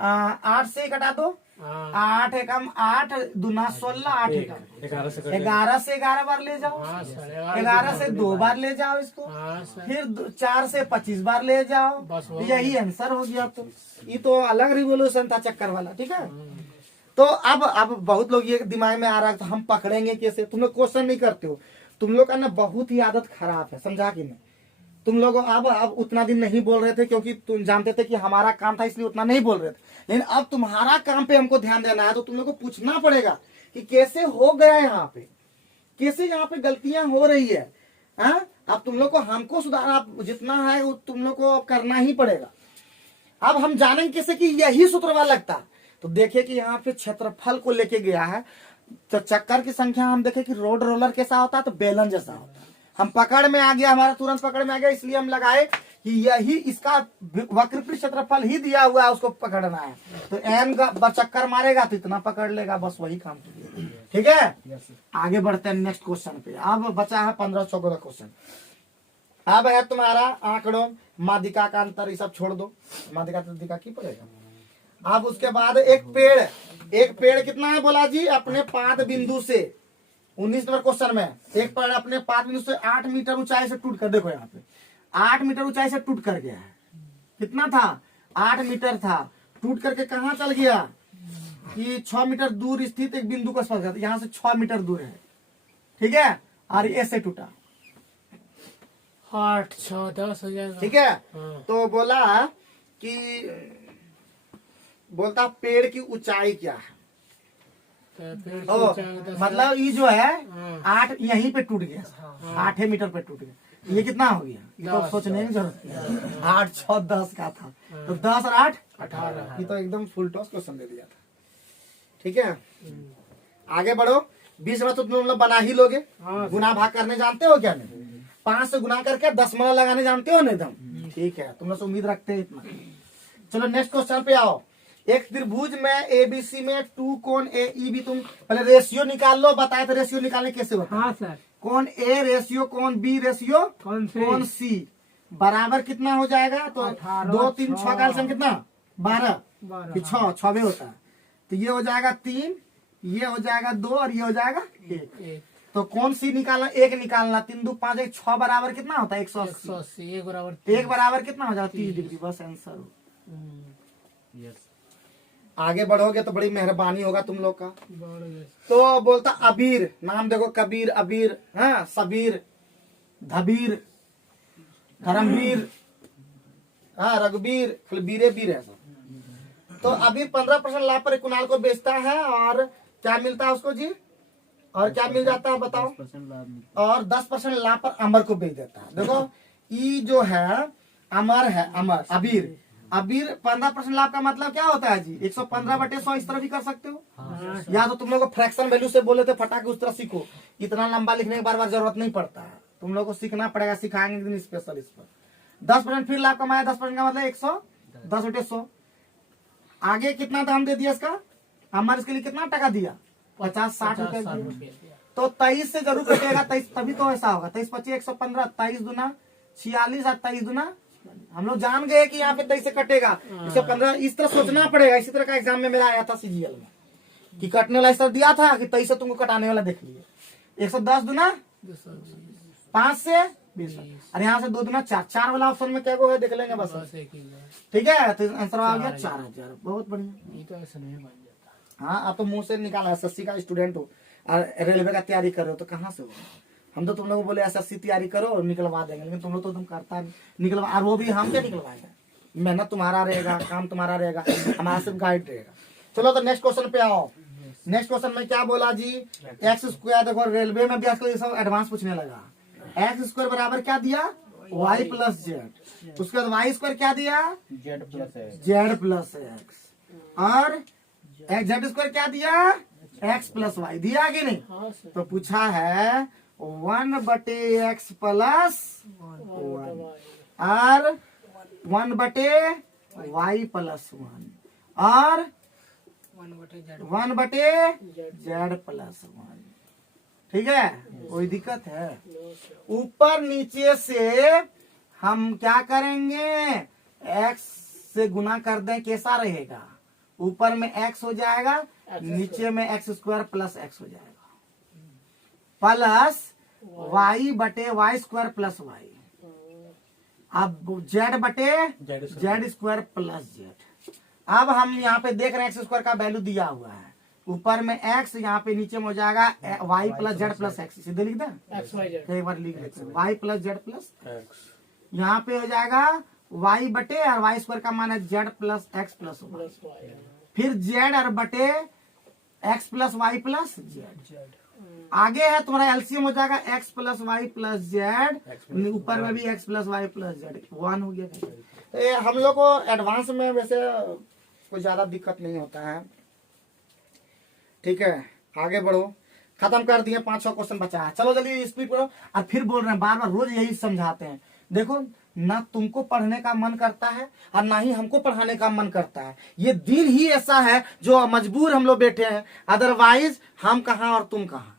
8 से कटा दो, हाँ 8 एकम 8 दूना 16, 8 एकम 11 से 11 से 11 बार ले जाओ, हाँ सर 11 से 2 बार ले जाओ इसको, हाँ सर फिर 4 से 25 बार ले जाओ, बस हो यही आंसर हो गया। तो ये तो अलग रिवोल्यूशन था चक्कर वाला, ठीक है। तो अब बहुत लोग ये दिमाग में आ रहा है, तो हम पकड़ेंगे कैसे? तुम लोग क्वेश्चन नहीं करते हो, तुम लोग का ना बहुत ही आदत खराब है, समझा कि नहीं? तुम लोग अब उतना दिन नहीं बोल रहे थे क्योंकि तुम जानते थे कि हमारा काम था, इसलिए उतना नहीं बोल रहे थे। लेकिन अब तुम्हारा काम पे हमको ध्यान देना है, तो तुम लोग को पूछना पड़ेगा कि कैसे हो गया यहाँ पे, कैसे यहाँ पे गलतियां हो रही है। हाँ, अब तुम लोग को हमको सुधारना जितना है वो तुम लोग को करना ही पड़ेगा। अब हम जानेंगे कैसे कि यही सूत्रवा लगता है। तो देखिए कि यहाँ पे क्षेत्रफल को लेके गया है, तो चक्कर की संख्या हम देखे कि रोड रोलर कैसा होता है, तो बेलन जैसा होता है। हम पकड़ में आ गया, हमारा तुरंत पकड़ में आ गया, इसलिए हम लगाए कि यही इसका वक्र पृष्ठ क्षेत्रफल ही दिया हुआ है, उसको पकड़ना है। तो एन का चक्कर मारेगा तो इतना पकड़ लेगा, बस वही काम। ठीक है, आगे बढ़ते हैं नेक्स्ट क्वेश्चन पे। अब बचा है 15-14 क्वेश्चन। अब है तुम्हारा आंकड़ों, माध्यिका का अंतर, ये सब छोड़ दो, माध्यिका तृतीयका की पड़ेगा। अब उसके बाद एक पेड़ कितना है बोला जी? अपने पाद बिंदु से 19 नंबर क्वेश्चन में एक पेड़ अपने पाद बिंदु से 8 मीटर ऊंचाई से टूट कर, देखो यहाँ पे 8 मीटर ऊंचाई से टूट कर गया है। कितना था? 8 मीटर था, टूट करके कहाँ चल गया कि 6 मीटर दूर स्थित एक बिंदु को स्पर्श करता, यहाँ से 6 मीटर दूर है, ठीक है, और ऐसे टूटा, 8, 6, 10 हो जाएगा। ठीक है। हाँ। तो बोला कि बोलता पेड़ की ऊंचाई क्या है? तो पेड़ की ओ, ऊंचाई 10 मतलब ये जो है हाँ। 8 यहीं पे टूट गया, 8 मीटर पे टूट गया, ये कितना हो गया? ये तो 10 सोचने की जरूरत है। 8, 6, 10 का था, तो 10 और 8 18। ये तो एकदम फुल टॉस क्वेश्चन दे दिया था, ठीक है। आगे बढ़ो। 20 में तो तुम लोग बना ही लोगे, हाँ। गुना भाग करने जानते हो क्या? नहीं। 5 से गुना करके 10 मतलब लगाने जानते हो ना एकदम, ठीक है। तुम लोग से उम्मीद रखते हैं इतना। चलो नेक्स्ट क्वेश्चन पे आओ। एक त्रिभुज में एबीसी में 2 कोण ए बी, तुम पहले रेशियो निकाल लो, बताए थे रेशियो निकालने कैसे होता है। हाँ सर, कोण ए रेशियो कोण बी रेशियो कोण सी बराबर कितना हो जाएगा? तो 18, 2, 3, 6 का एलसीएम कितना? 12 कि 6 6 होता है, तो ये हो जाएगा 3, ये हो जाएगा 2 और ये हो जाएगा 1। तो कौन सी निकालना? 1 निकालना। 3, 2, 5, 1, 6 बराबर कितना होता है? 180। 180, 1 बराबर 1 बराबर कितना हो जाएगा? 30 डिग्री। बस आंसर। आगे बढ़ोगे तो बड़ी मेहरबानी होगा तुम लोग का। तो बोलता अबीर, नाम देखो, कबीर, अबीर, हाँ, सबीर, धबीर, धर्मवीर, हाँ, रघुवीर, बीरे बीर है सब। तो अभी 15% लाभ पर कुणाल को बेचता है और क्या मिलता है उसको जी, और क्या मिल जाता है बताओ, और 10% लाभ पर अमर को बेच देता है। देखो ये जो है अमर है, अमर अबीर, अबीर 15% लाभ का मतलब क्या होता है जी, 115/100 इस तरह भी कर सकते हो। या तो तुम लोग को फ्रैक्शन वैल्यू से बोले थे फटाके उस तरह सीखो, इतना लंबा लिखने के बार बार जरूरत नहीं पड़ता है, तुम लोग को सीखना पड़ेगा, सिखाएंगे एक दिन स्पेशल इस पर। 10% फिर लाभ कमाया, 10% का मतलब 110/100। आगे कितना दाम दे दिया इसका, अमर इसके लिए कितना टका दिया, 50-60 रुपए दिया। तो 23 से जरूर कटेगा, 23 तभी तो ऐसा होगा, 23 25 115, 23 दूना 46 और 23 दूना, हम लोग जान गए कि यहाँ पे 23 से कटेगा 115, इस तरह सोचना पड़ेगा। इसी तरह का एग्जाम में मेरा आया था सीजीएल में कि कटने वाला इस तरह दिया था कि 23 से तुमको कटाने वाला देख लिए, 110 दूना 5 से 20, और यहाँ से 2 दूना 4, 4 वाला ऑप्शन में क्या को है देख लेंगे बस, ठीक है। तो आंसर आ गया 4000, बहुत बढ़िया। हाँ आप तो मुंह से निकाला, एसएससी का स्टूडेंट हो और रेलवे का तैयारी कर रहे हो तो कहाँ से हो, हम तो तुम लोग बोले एसएससी तैयारी करो और निकलवा देंगे, लेकिन तुम लोग तो तुम करता निकलवा, और वो भी हम क्या निकलवाएंगे, मेहनत तुम्हारा रहेगा, काम तुम्हारा रहेगा, हमारा सिर्फ गाइड रहेगा। चलो तो नेक्स्ट क्वेश्चन पे आओ। नेक्स्ट क्वेश्चन में क्या बोला जी, एक्स स्क्वायर, देखो रेलवे में भी आजकल सब एडवांस पूछने लगा, एक्स स्क्वायर बराबर क्या दिया, वाई प्लस जेड, उसके बाद वाई स्क्वायर क्या दिया, जेड प्लस एक्स, और जेड स्क्वायर क्या दिया, एक्स प्लस वाई दिया कि नहीं। तो पूछा है 1/x प्लस 1 और 1/y प्लस 1 और 1/z प्लस 1, ठीक है, कोई दिक्कत है। ऊपर नीचे से हम क्या करेंगे, x से गुना कर दें, कैसा रहेगा, ऊपर में x हो जाएगा, नीचे में x स्क्वायर प्लस x हो जाएगा, plus y/y square plus y, अब z/z स्क्वायर प्लस z। अब हम यहाँ पे देख रहे हैं x स्क्वायर का वैल्यू दिया हुआ है, ऊपर में x, यहाँ पे नीचे में हो जाएगा y plus Z plus x, सीधे लिख दें, एक बार लिख लेते हैं, y plus Z plus x, यहाँ पे हो जाएगा y/, और y स्क्वायर का मान है z plus x plus y, फिर z और बटे x plus y plus z. आगे है तुम्हारा एलसीएम हो जाएगा x plus y plus z, ऊपर में भी x plus y plus z, 1 हो गया। तो ये हम लोग को एडवांस में वैसे कोई ज्यादा दिक्कत नहीं होता है, ठीक है। आगे बढ़ो, खत्म कर दिए, 5-6 क्वेश्चन बचा है, चलो जल्दी स्पीड करो। और फिर बोल रहे हैं बार बार, रोज यही समझाते हैं, देखो ना तुमको पढ़ने का मन करता है और ना ही हमको पढ़ाने का मन करता है, ये दिन ही ऐसा है जो मजबूर हम लोग बैठे हैं, अदरवाइज हम कहाँ और तुम कहाँ,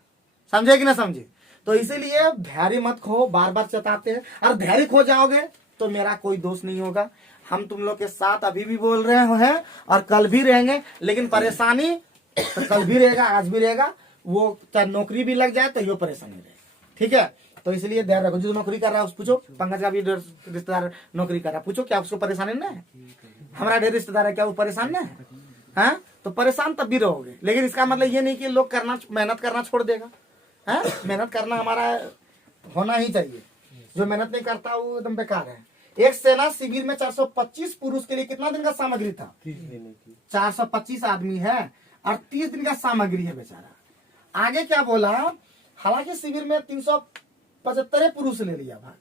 समझे कि ना समझे। तो इसीलिए धैर्य मत खो, बार बार चताते हैं, और धैर्य खो जाओगे तो मेरा कोई दोष नहीं होगा, हम तुम लोग के साथ अभी भी बोल रहे हैं और कल भी रहेंगे, लेकिन परेशानी तो कल भी रहेगा, आज भी रहेगा, वो चाहे नौकरी भी लग जाए तो ये परेशानी रहेगी, ठीक है। तो इसलिए ध्यान रखो, जो नौकरी कर रहा है उसको पूछो, पंकज का भी रिश्तेदार नौकरी कर रहा है, पूछो क्या उसको परेशानी नहीं है, हमारा ढेर रिश्तेदार है, क्या वो परेशान नहीं है, हाँ? तो परेशान तब भी रहोगे, लेकिन इसका मतलब ये नहीं कि लोग मेहनत करना छोड़ देगा, है, मेहनत करना हमारा होना ही चाहिए, जो मेहनत नहीं करता वो एकदम बेकार है। एक सेना शिविर में 425 पुरुष के लिए कितना दिन का सामग्री था, 425 आदमी है और 30 दिन का सामग्री है बेचारा। आगे क्या बोला, हालांकि शिविर में 375 पुरुष ले लिया भाई,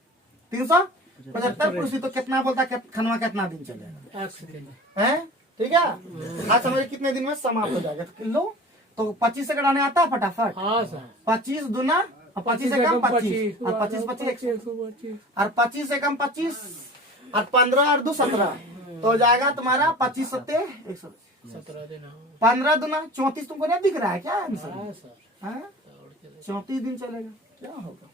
375 पुरुष, तो कितना बोलता खनवा कितना दिन चलेगा, है, ठीक है। आज समझ कितने दिन में समाप्त हो जाएगा, लो तो 25 से कटाने आता है फटाफट, 25 दूना 25 से कम 25 और 25 25 और 25 से कम 25 और 15 और 2 17, तो हो जाएगा तुम्हारा 25 7 117, 15 दूना 34, तुमको नहीं दिख रहा है क्या आंसर, 34 दिन चलेगा, क्या होगा।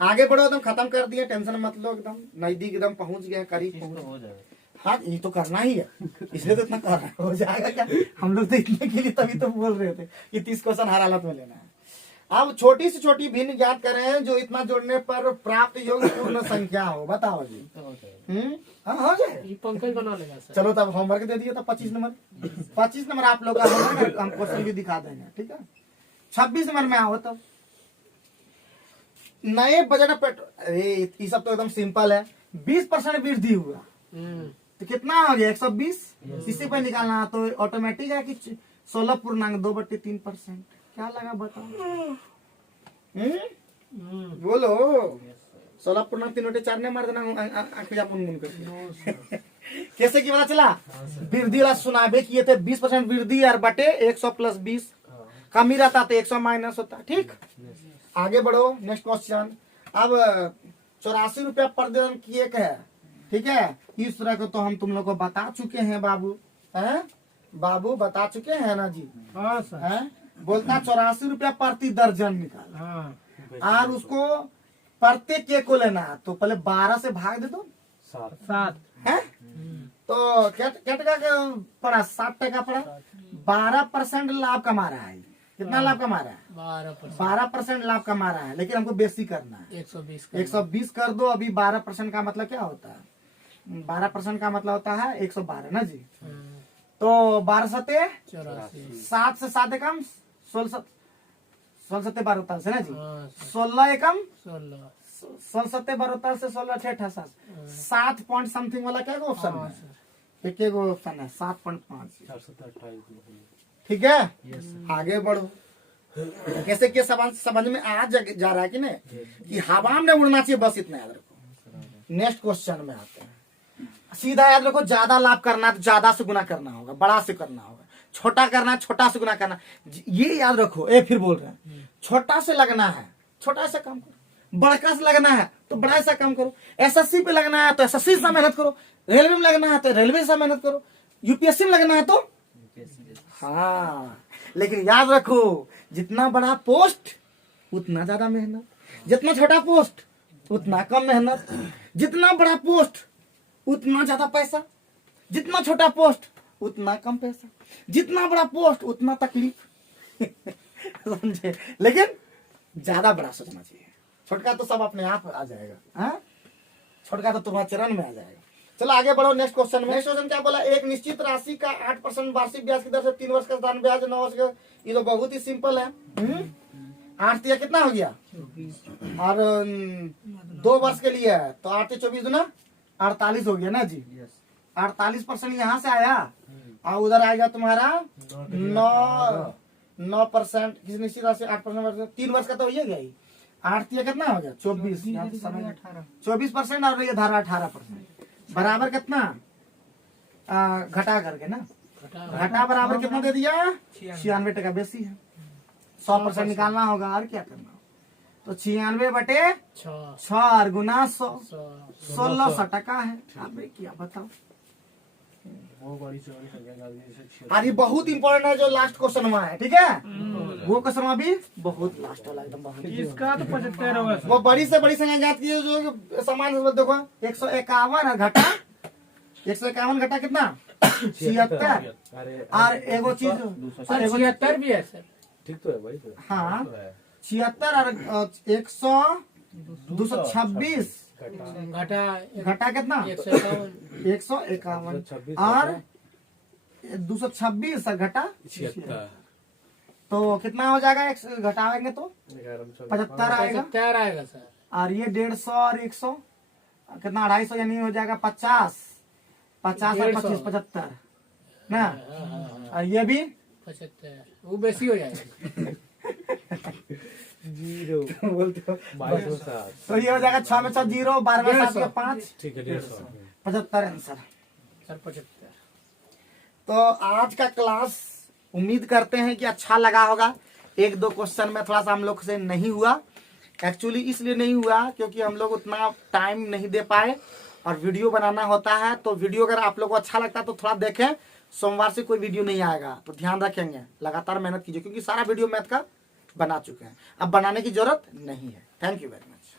आगे बढ़ो, एकदम खत्म कर दिए, टेंशन मत लो, एकदम नजदीक एकदम पहुंच गए, करीब पहुंच गए। हाँ ये तो करना ही है, इसलिए तो इतना कर रहा है, हो जाएगा क्या, हम लोग तो इतने के लिए तभी तो बोल रहे थे कि 30 क्वेश्चन हर हालत में लेना है। अब छोटी से छोटी भिन्न ज्ञात करें जो इतना जोड़ने पर प्राप्त योग्य पूर्ण संख्या हो, बताओ जी। हाँ हो जाए, पंकज बना लेगा सर। चलो तब होमवर्क दे दिए, तो 25 नंबर आप लोग का होमवर्क, हम क्वेश्चन भी दिखा देंगे, ठीक है। 26 नंबर में आओ, तब नए बजट पेट्रोल, अरे ये सब तो एकदम सिंपल है, 20% वृद्धि हुआ, तो कितना हो गया 120। इसी पे निकालना है तो ऑटोमेटिक है कि 16.2/3%। क्या लगा बताओ? बोलो 16.3/4 ने मार देना आंखें जापुन मुन कर। कैसे की पता चला? वृद्धि वाला सुनाबे किए थे 20% वृद्धि और बटे 100 + 20 कमी रहता तो 100 माइनस होता। ठीक, आगे बढ़ो। Next question. अब 84 रुपया प्रतिदिन की एक है। ठीक है, इस तरह को तो हम तुम लोग को बता चुके हैं बाबू, हैं बाबू बता चुके हैं ना जी। हाँ सर। हैं बोलता 84 रुपया प्रति दर्जन निकाल हाँ और उसको प्रत्येक के को लेना है, तो पहले 12 से भाग दे दो 7। है तो क्या टका का पड़ा? 60 टका पड़ा। 12% लाभ कमा रहा है। कितना लाभ कमा रहा है? 12% लाभ कमा रहा है, लेकिन हमको बेसी करना है। 120 कर दो। अभी 12% का मतलब क्या होता है? 12% का मतलब होता है 112 ना जी। तो 12 सते 7 से 7 एकम 16 सते 12 से ना जी। 16 एकम 16 सते 12 से 16 6 88 7 पॉइंट समथिंग वाला क्या ऑप्शन है? एक ऑप्शन है 7.5। ठीक है, आगे बढ़ो। कैसे क्या समझ में आ जा रहा है कि नहीं कि हवा में उड़ना चाहिए, बस इतना याद रखो। नेक्स्ट क्वेश्चन में आते हैं। सीधा याद रखो, ज्यादा लाभ करना है तो ज्यादा से गुना करना होगा, बड़ा से करना होगा। छोटा करना है छोटा से गुना करना, ये याद रखो। फिर बोल रहे हैं छोटा से लगना है छोटा सा काम करो, बड़का से लगना है तो बड़ा सा काम करो, एसएससी पे लगना है तो एसएससी से मेहनत करो, रेलवे में लगना है तो रेलवे से मेहनत करो, यूपीएससी में लगना है तो हाँ। लेकिन याद रखो, जितना बड़ा पोस्ट उतना ज्यादा मेहनत, जितना छोटा पोस्ट उतना कम मेहनत, जितना बड़ा पोस्ट उतना ज्यादा पैसा, जितना छोटा पोस्ट उतना कम पैसा, जितना बड़ा पोस्ट उतना तकलीफ। समझे? लेकिन ज्यादा बड़ा सोचना चाहिए। छोटका तो सब अपने आप आ जाएगा। हाँ, छोटका तो तुम्हारे चरण में आ जाएगा। चलो आगे बढ़ो। नेक्स्ट क्वेश्चन में नेक्स्ट क्वेश्चन क्या बोला? एक निश्चित राशि का 8% वार्षिक ब्याज की दर से 3 वर्ष का साधारण ब्याज 9 वर्ष का। ये तो बहुत ही सिंपल है। 8 तिया कितना हो गया? और 2 वर्ष के लिए है तो 8 से 24 गुना 48 हो गया ना जी। 48% यहाँ से आया और उधर आएगा तुम्हारा 9% किसी निश्चित राशि 8%। 3 वर्ष का तो ये गया ही। 8 तिया कितना हो गया? 24 24% और ये धारा 18% बराबर कितना घटा करके ना, घटा बराबर कितना दे दिया? 96 टका। बेसी है, 100% निकालना होगा और क्या करना होगा। तो 96 बटे 6 गुना 100 1600 टका है। आपने क्या बताओ? अरे बहुत इंपॉर्टेंट है जो लास्ट क्वेश्चन हुआ है। ठीक है, वो क्वेश्चन भी बहुत लास्ट वाला एकदम बहुत। इसका तो 75 होगा। वो बड़ी से बड़ी संख्या ज्ञात कीजिए जो समान है। देखो 151 घटा 151 घटा कितना? 76। और एगो चीज 76 भी है सर। ठीक तो है भाई। हाँ 76 और 226 घटा कितना? 151 और 226 घटा 76। तो कितना हो जाएगा? घटाएंगे तो 75 आएगा। 75 आएगा सर। और ये 150 और 100 कितना? 250 यानी हो जाएगा 50 और 25 75 ना। और ये भी 75 वो बेसी हो जाएगा। 0 बोलते हो 22 तो ये हो जाएगा 6 में 6 0 12 में 7 के 5 ठीक है 150 75 आंसर। सर 75। तो आज का क्लास उम्मीद करते हैं कि अच्छा लगा होगा। 1-2 क्वेश्चन में थोड़ा सा हम लोग से नहीं हुआ, एक्चुअली इसलिए नहीं हुआ क्योंकि हम लोग उतना टाइम नहीं दे पाए और वीडियो बनाना होता है। तो वीडियो अगर आप लोग को अच्छा लगता है तो थोड़ा देखें। सोमवार से कोई वीडियो नहीं आएगा तो ध्यान रखेंगे, लगातार मेहनत कीजिए क्योंकि सारा वीडियो मैथ का बना चुके हैं, अब बनाने की जरूरत नहीं है। Thank you very much.